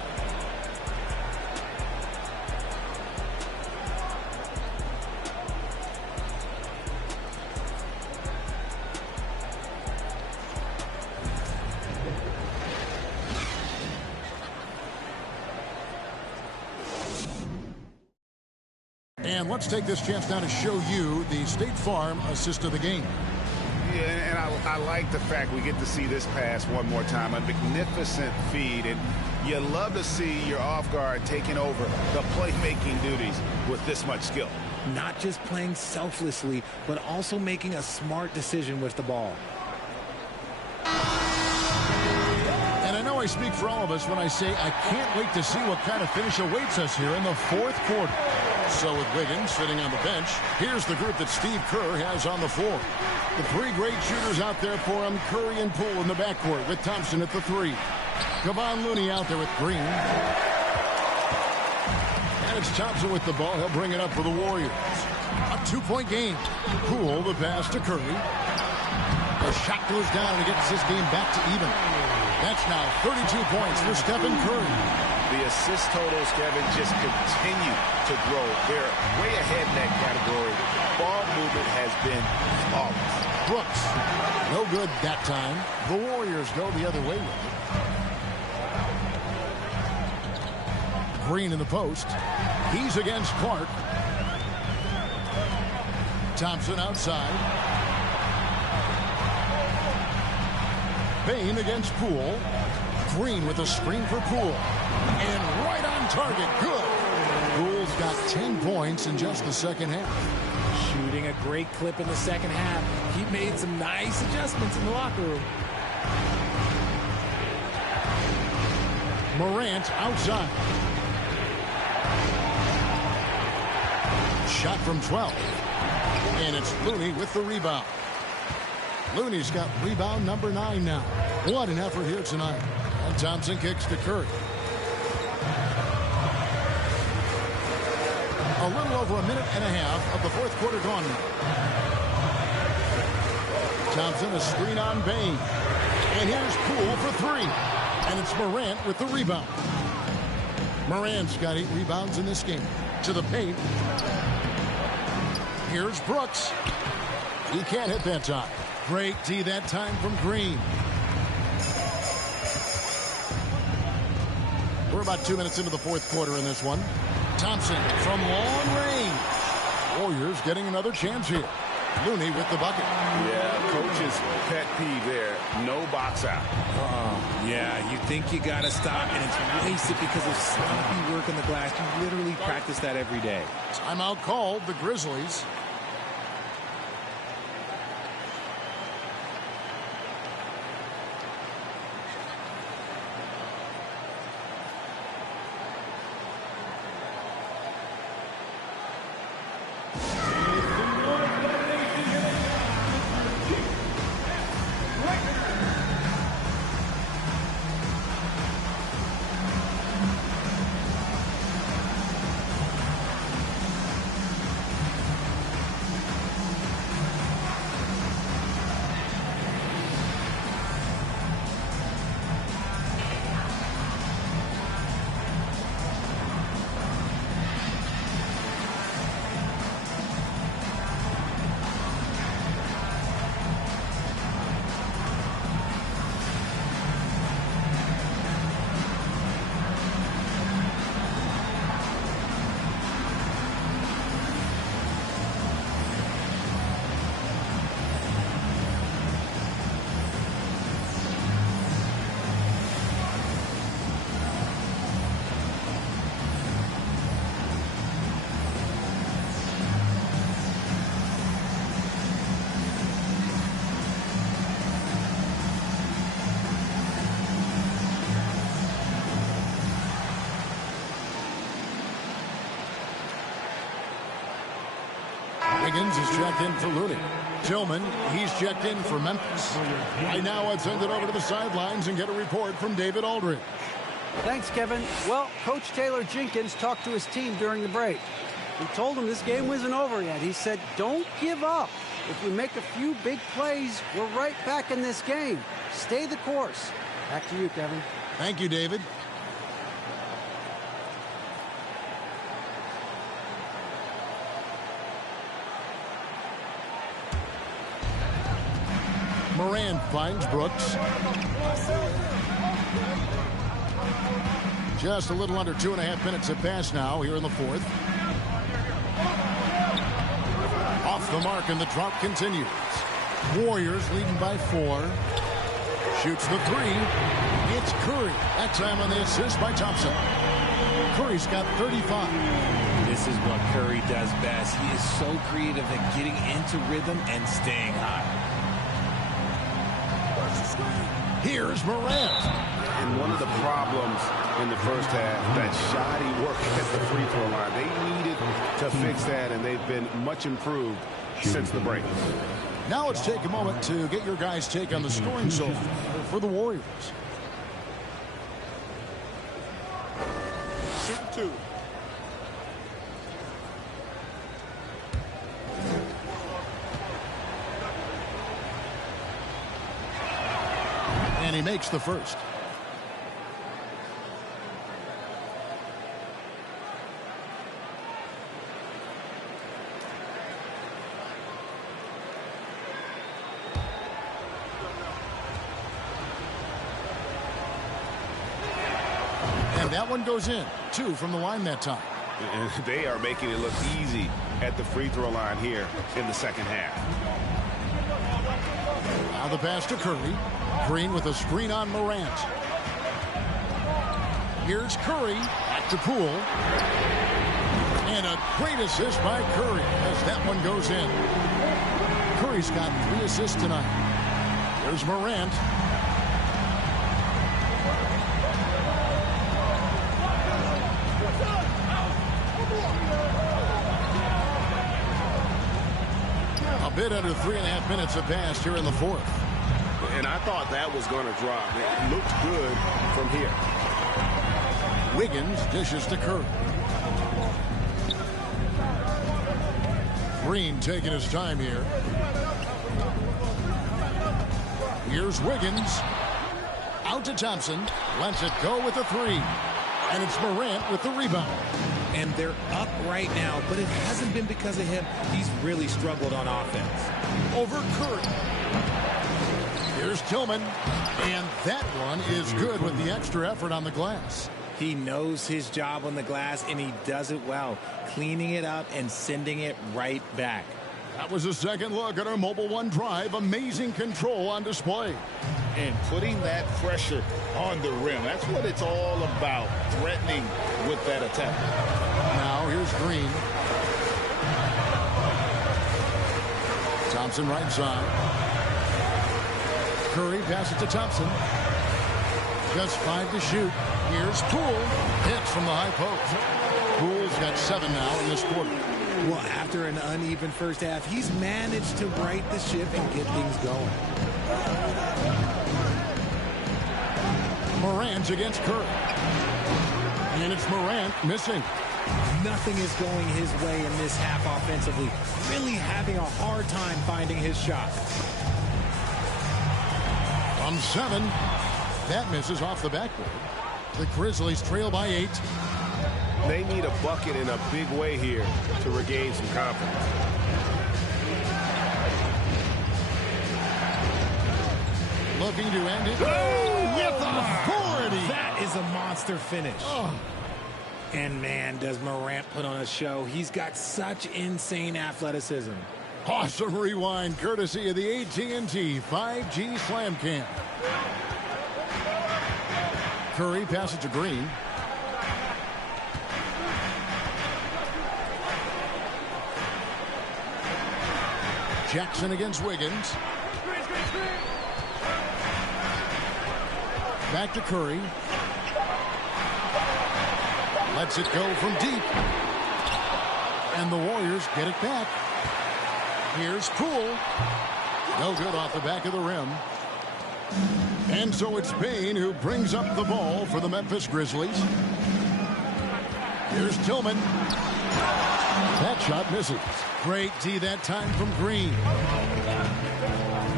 And let's take this chance now to show you the State Farm assist of the game. Yeah, and I like the fact we get to see this pass one more time. A magnificent feed, and you love to see your off guard taking over the playmaking duties with this much skill. Not just playing selflessly, but also making a smart decision with the ball. And I know I speak for all of us when I say I can't wait to see what kind of finish awaits us here in the fourth quarter. So with Wiggins sitting on the bench, here's the group that Steve Kerr has on the floor. The 3 great shooters out there for him, Curry and Poole in the backcourt with Thompson at the 3. Kevon Looney out there with Green. And it's Thompson with the ball. He'll bring it up for the Warriors. A 2-point game. Poole, the pass to Curry. The shot goes down and it gets this game back to even. That's now 32 points for Stephen Curry. The assist totals, Kevin, just continue to grow. They're way ahead in that category. Ball movement has been flawless. Brooks, no good that time. The Warriors go the other way with it. Green in the post. He's against Clark. Thompson outside. Bain against Poole. Green with a screen for Poole. And right on target. Good. Poole's got 10 points in just the second half. Shooting a great clip in the second half. He made some nice adjustments in the locker room. Morant outside. Shot from 12. And it's Looney with the rebound. Looney's got rebound number 9 now. What an effort here tonight. And Thompson kicks to Curry. A little over a minute and a half of the fourth quarter gone now. Thompson a screen on Bain. And here's Poole for 3. And it's Morant with the rebound. Morant's got 8 rebounds in this game. To the paint. Here's Brooks. He can't hit that time. Great D that time from Green. We're about 2 minutes into the fourth quarter in this one. Thompson from long range. Warriors getting another chance here. Looney with the bucket. Yeah, coach's pet peeve there. No box out. Yeah, you think you got to stop, and it's wasted because of sloppy work on the glass. You literally practice that every day. Timeout called, the Grizzlies. Higgins is checked in for Looney. Tillman, he's checked in for Memphis. Right now, let's send it over to the sidelines and get a report from David Aldridge. Thanks, Kevin. Well, Coach Taylor Jenkins talked to his team during the break. He told them this game wasn't over yet. He said, don't give up. If we make a few big plays, we're right back in this game. Stay the course. Back to you, Kevin. Thank you, David. Morant finds Brooks. Just a little under 2.5 minutes have passed now here in the fourth. Off the mark and the drought continues. Warriors leading by 4. Shoots the 3. It's Curry. That time on the assist by Thompson. Curry's got 35. This is what Curry does best. He is so creative at getting into rhythm and staying hot. Here's Morant. And one of the problems in the first half, that shoddy work at the free throw line. They needed to fix that, and they've been much improved since the break. Now let's take a moment to get your guys' take on the scoring so far for the Warriors. 2. And he makes the first. And that one goes in. 2 from the line that time. And they are making it look easy at the free throw line here in the second half. Now the pass to Curry. Green with a screen on Morant. Here's Curry. Back to Poole. And a great assist by Curry as that one goes in. Curry's got 3 assists tonight. Here's Morant. A bit under 3.5 minutes have passed here in the fourth. And I thought that was going to drop. It looked good from here. Wiggins dishes to Curry. Green taking his time here. Here's Wiggins. Out to Thompson. Lets it go with a 3. And it's Morant with the rebound. And they're up right now, but it hasn't been because of him. He's really struggled on offense. Over Curry. Here's Tillman. And that one is good with the extra effort on the glass. He knows his job on the glass, and he does it well, cleaning it up and sending it right back. That was a second look at our Mobile One drive. Amazing control on display. And putting that pressure on the rim. That's what it's all about, threatening with that attack. Now here's Green. Thompson right side. Curry passes to Thompson. Just 5 to shoot. Here's Poole. Hits from the high post. Poole's got 7 now in this quarter. Well, after an uneven first half, he's managed to right the ship and get things going. Morant against Curry. And it's Morant missing. Nothing is going his way in this half offensively. Really having a hard time finding his shot. From 7. That misses off the backboard. The Grizzlies trail by 8. They need a bucket in a big way here to regain some confidence. Looking to end it. Oh, with authority. That is a monster finish. Oh. And man, does Morant put on a show. He's got such insane athleticism. Awesome rewind courtesy of the AT&T 5G Slam Cam. Curry passes to Green. Jackson against Wiggins. Back to Curry. Lets it go from deep. And the Warriors get it back. Here's Poole. No good off the back of the rim. And so it's Payne who brings up the ball for the Memphis Grizzlies. Here's Tillman. That shot misses. Great D that time from Green.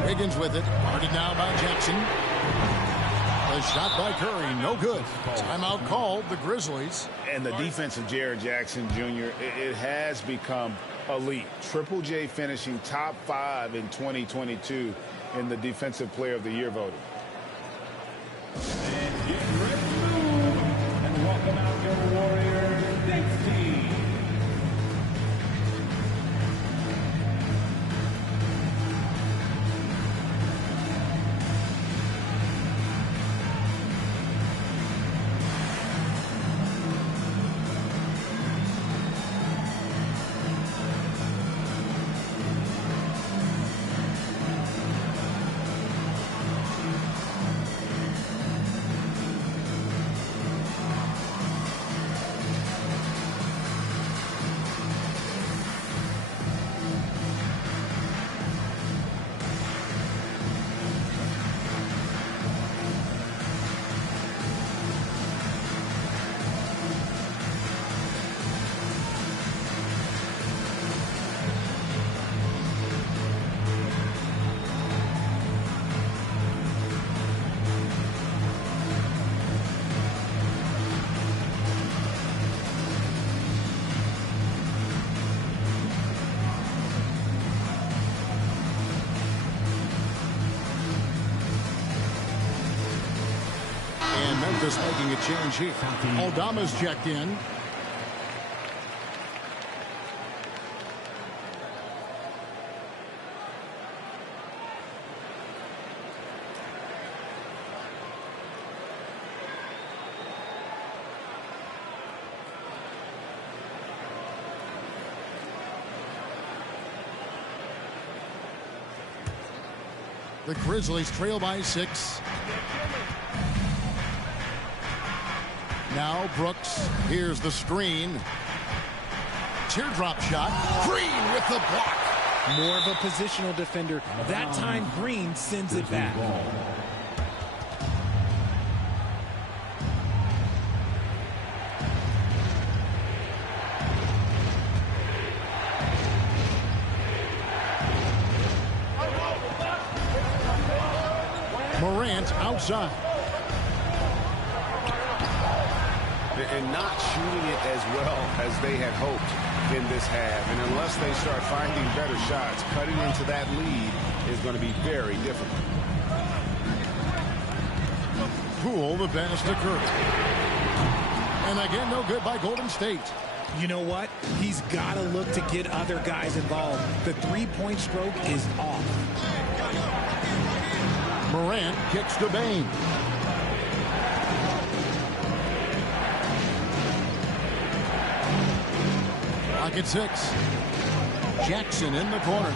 Wiggins with it. Guarded now by Jackson. The shot by Curry, no good. Timeout called, the Grizzlies. And the defense of Jared Jackson Jr., it has become elite. Triple J finishing top 5 in 2022 in the Defensive Player of the Year voting. And get ready to move. And welcome out your Warriors next team. Memphis making a change here. Aldama's checked in. The Grizzlies trail by 6. Now Brooks. Here's the screen. Teardrop shot. Green with the block. More of a positional defender. That time Green sends it back. Morant outside. And not shooting it as well as they had hoped in this half. And unless they start finding better shots, cutting into that lead is going to be very difficult. Poole, the pass to Curry. And again, no good by Golden State. You know what? He's got to look to get other guys involved. The three-point stroke is off. Morant kicks to Bane. Lock at 6. Jackson in the corner.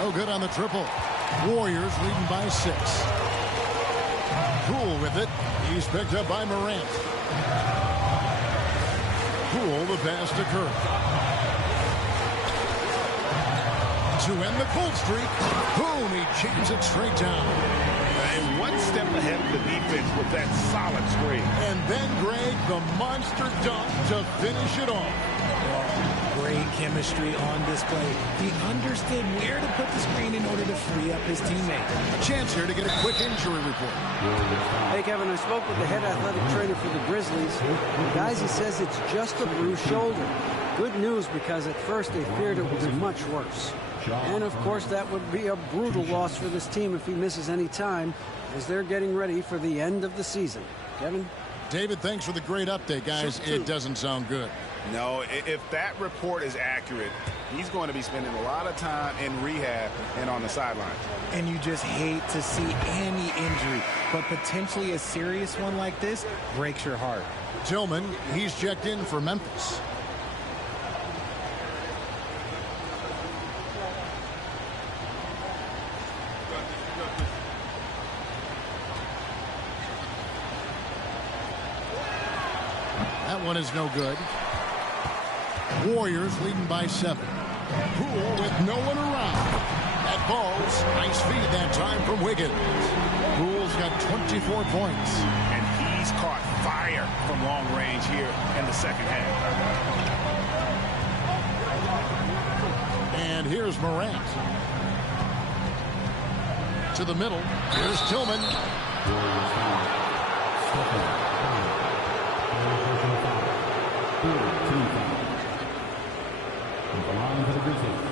Oh, good on the triple. Warriors leading by 6. Poole with it. He's picked up by Morant. Poole, the pass to Curry. To end the cold streak. Boom, he jams it straight down. And one step ahead of the defense with that solid screen. And then Greg, the monster dunk to finish it off. Great chemistry on display. He understood where to put the screen in order to free up his teammate. A chance here to get a quick injury report. Hey, Kevin, I spoke with the head athletic trainer for the Grizzlies. Guys, he says it's just a bruised shoulder. Good news, because at first they feared it was much worse. And, of course, that would be a brutal loss for this team if he misses any time as they're getting ready for the end of the season. Kevin? David, thanks for the great update, guys. It doesn't sound good. No, if that report is accurate, he's going to be spending a lot of time in rehab and on the sideline. And you just hate to see any injury, but potentially a serious one like this breaks your heart. Tillman, he's checked in for Memphis. That one is no good. Warriors leading by 7. Poole with no one around. That ball's nice feed that time from Wiggins. Poole's got 24 points. And he's caught fire from long range here in the second half. And here's Morant. To the middle. Here's Tillman. The line for the Grizzlies,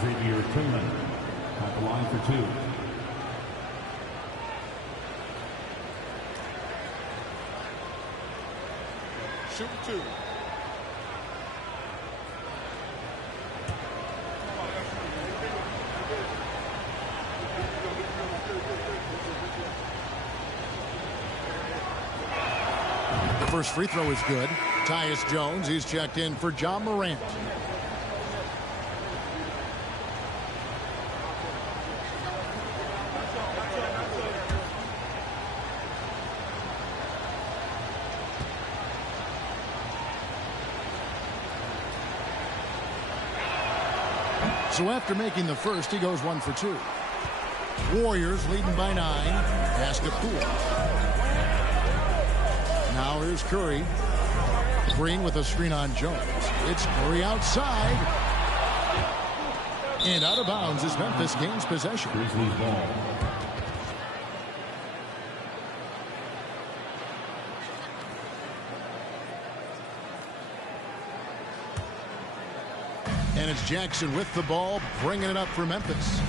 Xavier Tillman at the line for 2. Shoot 2. The first free throw is good. Tyus Jones, he's checked in for John Morant. So after making the first, he goes 1 for 2. Warriors leading by 9. Pass to Poole. Now here's Curry. Green with a screen on Jones. It's Curry outside. And out of bounds as Memphis gains possession. Grizzlies ball. And it's Jackson with the ball, bringing it up for Memphis.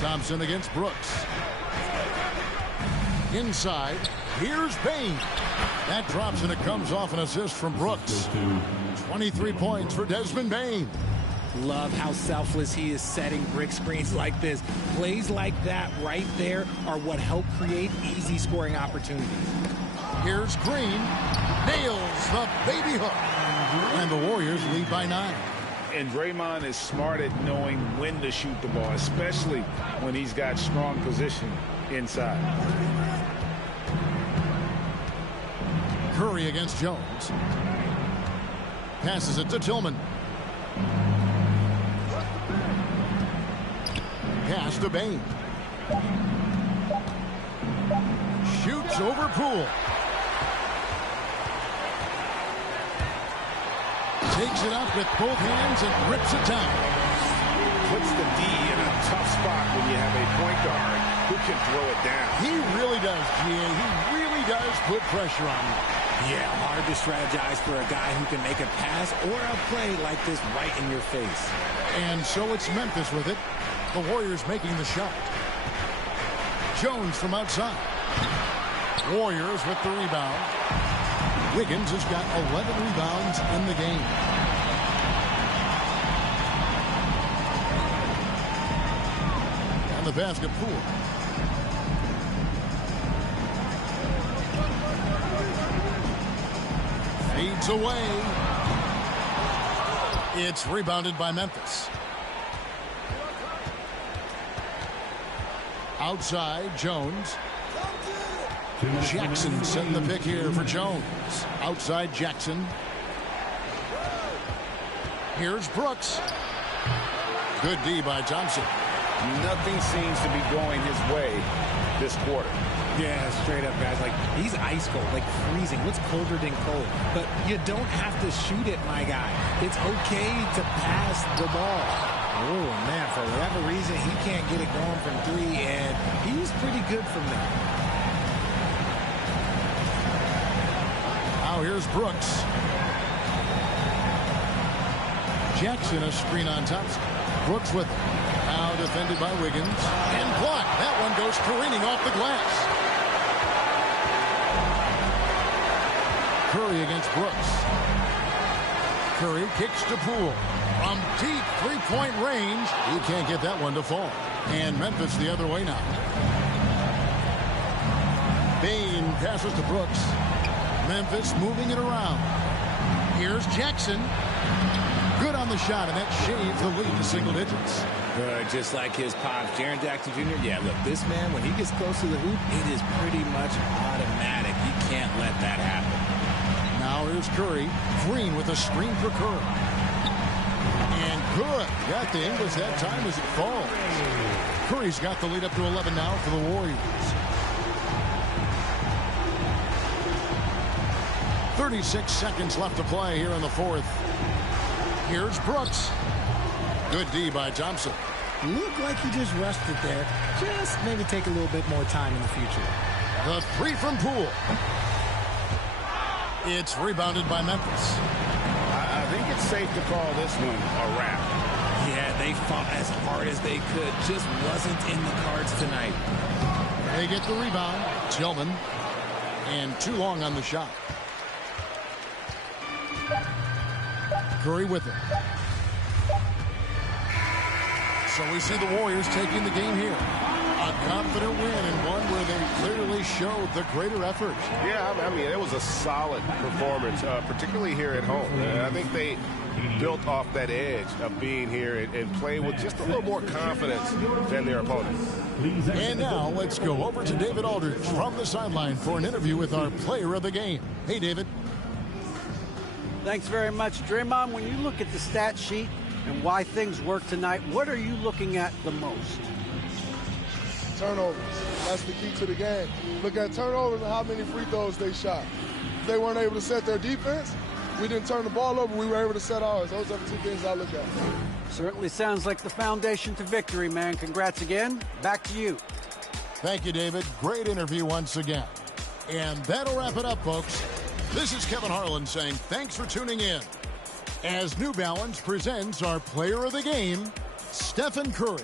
Thompson against Brooks. Inside, here's Bane. That drops and it comes off an assist from Brooks. 23 points for Desmond Bane. Love how selfless he is setting brick screens like this. Plays like that right there are what help create easy scoring opportunities. Here's Green. Nails the baby hook. And the Warriors lead by 9. And Draymond is smart at knowing when to shoot the ball, especially when he's got strong position inside. Curry against Jones. Passes it to Tillman. Pass to Bain. Shoots over Poole. Takes it up with both hands and rips it down. Puts the D in a tough spot when you have a point guard who can throw it down. He really does, GA. He really does put pressure on you. Yeah, hard to strategize for a guy who can make a pass or a play like this right in your face. And so it's Memphis with it. The Warriors making the shot. Jones from outside. Warriors with the rebound. Wiggins has got 11 rebounds in the game. And the basket Poole. Fades away. It's rebounded by Memphis. Outside, Jones. Jackson setting the pick here for Jones. Outside, Jackson. Here's Brooks. Good D by Thompson. Nothing seems to be going his way this quarter. Yeah, straight up, guys. Like, he's ice cold, like freezing. What's colder than cold? But you don't have to shoot it, my guy. It's okay to pass the ball. Oh, man, for whatever reason, he can't get it going from three, and he's pretty good from there. Now here's Brooks. Jackson a screen on Thompson. Brooks with it. Now defended by Wiggins. And blocked. That one goes careening off the glass. Curry against Brooks. Curry kicks to Poole. From deep three-point range, he can't get that one to fall. And Memphis the other way now. Bain passes to Brooks. Memphis moving it around. Here's Jackson. Good on the shot, and that shaves the lead to single digits. Just like his pops, Jaren Jackson Jr. Yeah, look, this man, when he gets close to the hoop, it is pretty much automatic. You can't let that happen. Now here's Curry. Green with a screen for Curry. And good. Got the Ingles that time as it falls. Curry's got the lead up to 11 now for the Warriors. 36 seconds left to play here in the fourth. Here's Brooks. Good D by Thompson. Looked like he just rushed it there. Just maybe take a little bit more time in the future. The three from Poole. It's rebounded by Memphis. I think it's safe to call this one a wrap. Yeah, they fought as hard as they could. Just wasn't in the cards tonight. They get the rebound. Tillman. And too long on the shot. Curry with it. So we see the Warriors taking the game here. A confident win and one where they clearly showed the greater effort. Yeah, I mean, it was a solid performance, particularly here at home. I think they built off that edge of being here and playing with just a little more confidence than their opponents. And now let's go over to David Aldridge from the sideline for an interview with our player of the game. Hey, David. Thanks very much, Draymond. When you look at the stat sheet and why things work tonight, what are you looking at the most? Turnovers. That's the key to the game. Look at turnovers and how many free throws they shot. If they weren't able to set their defense, we didn't turn the ball over, we were able to set ours. Those are the two things I look at. Certainly sounds like the foundation to victory, man. Congrats again. Back to you. Thank you, David. Great interview once again. And that'll wrap it up, folks. This is Kevin Harlan saying thanks for tuning in. As New Balance presents our player of the game, Stephen Curry.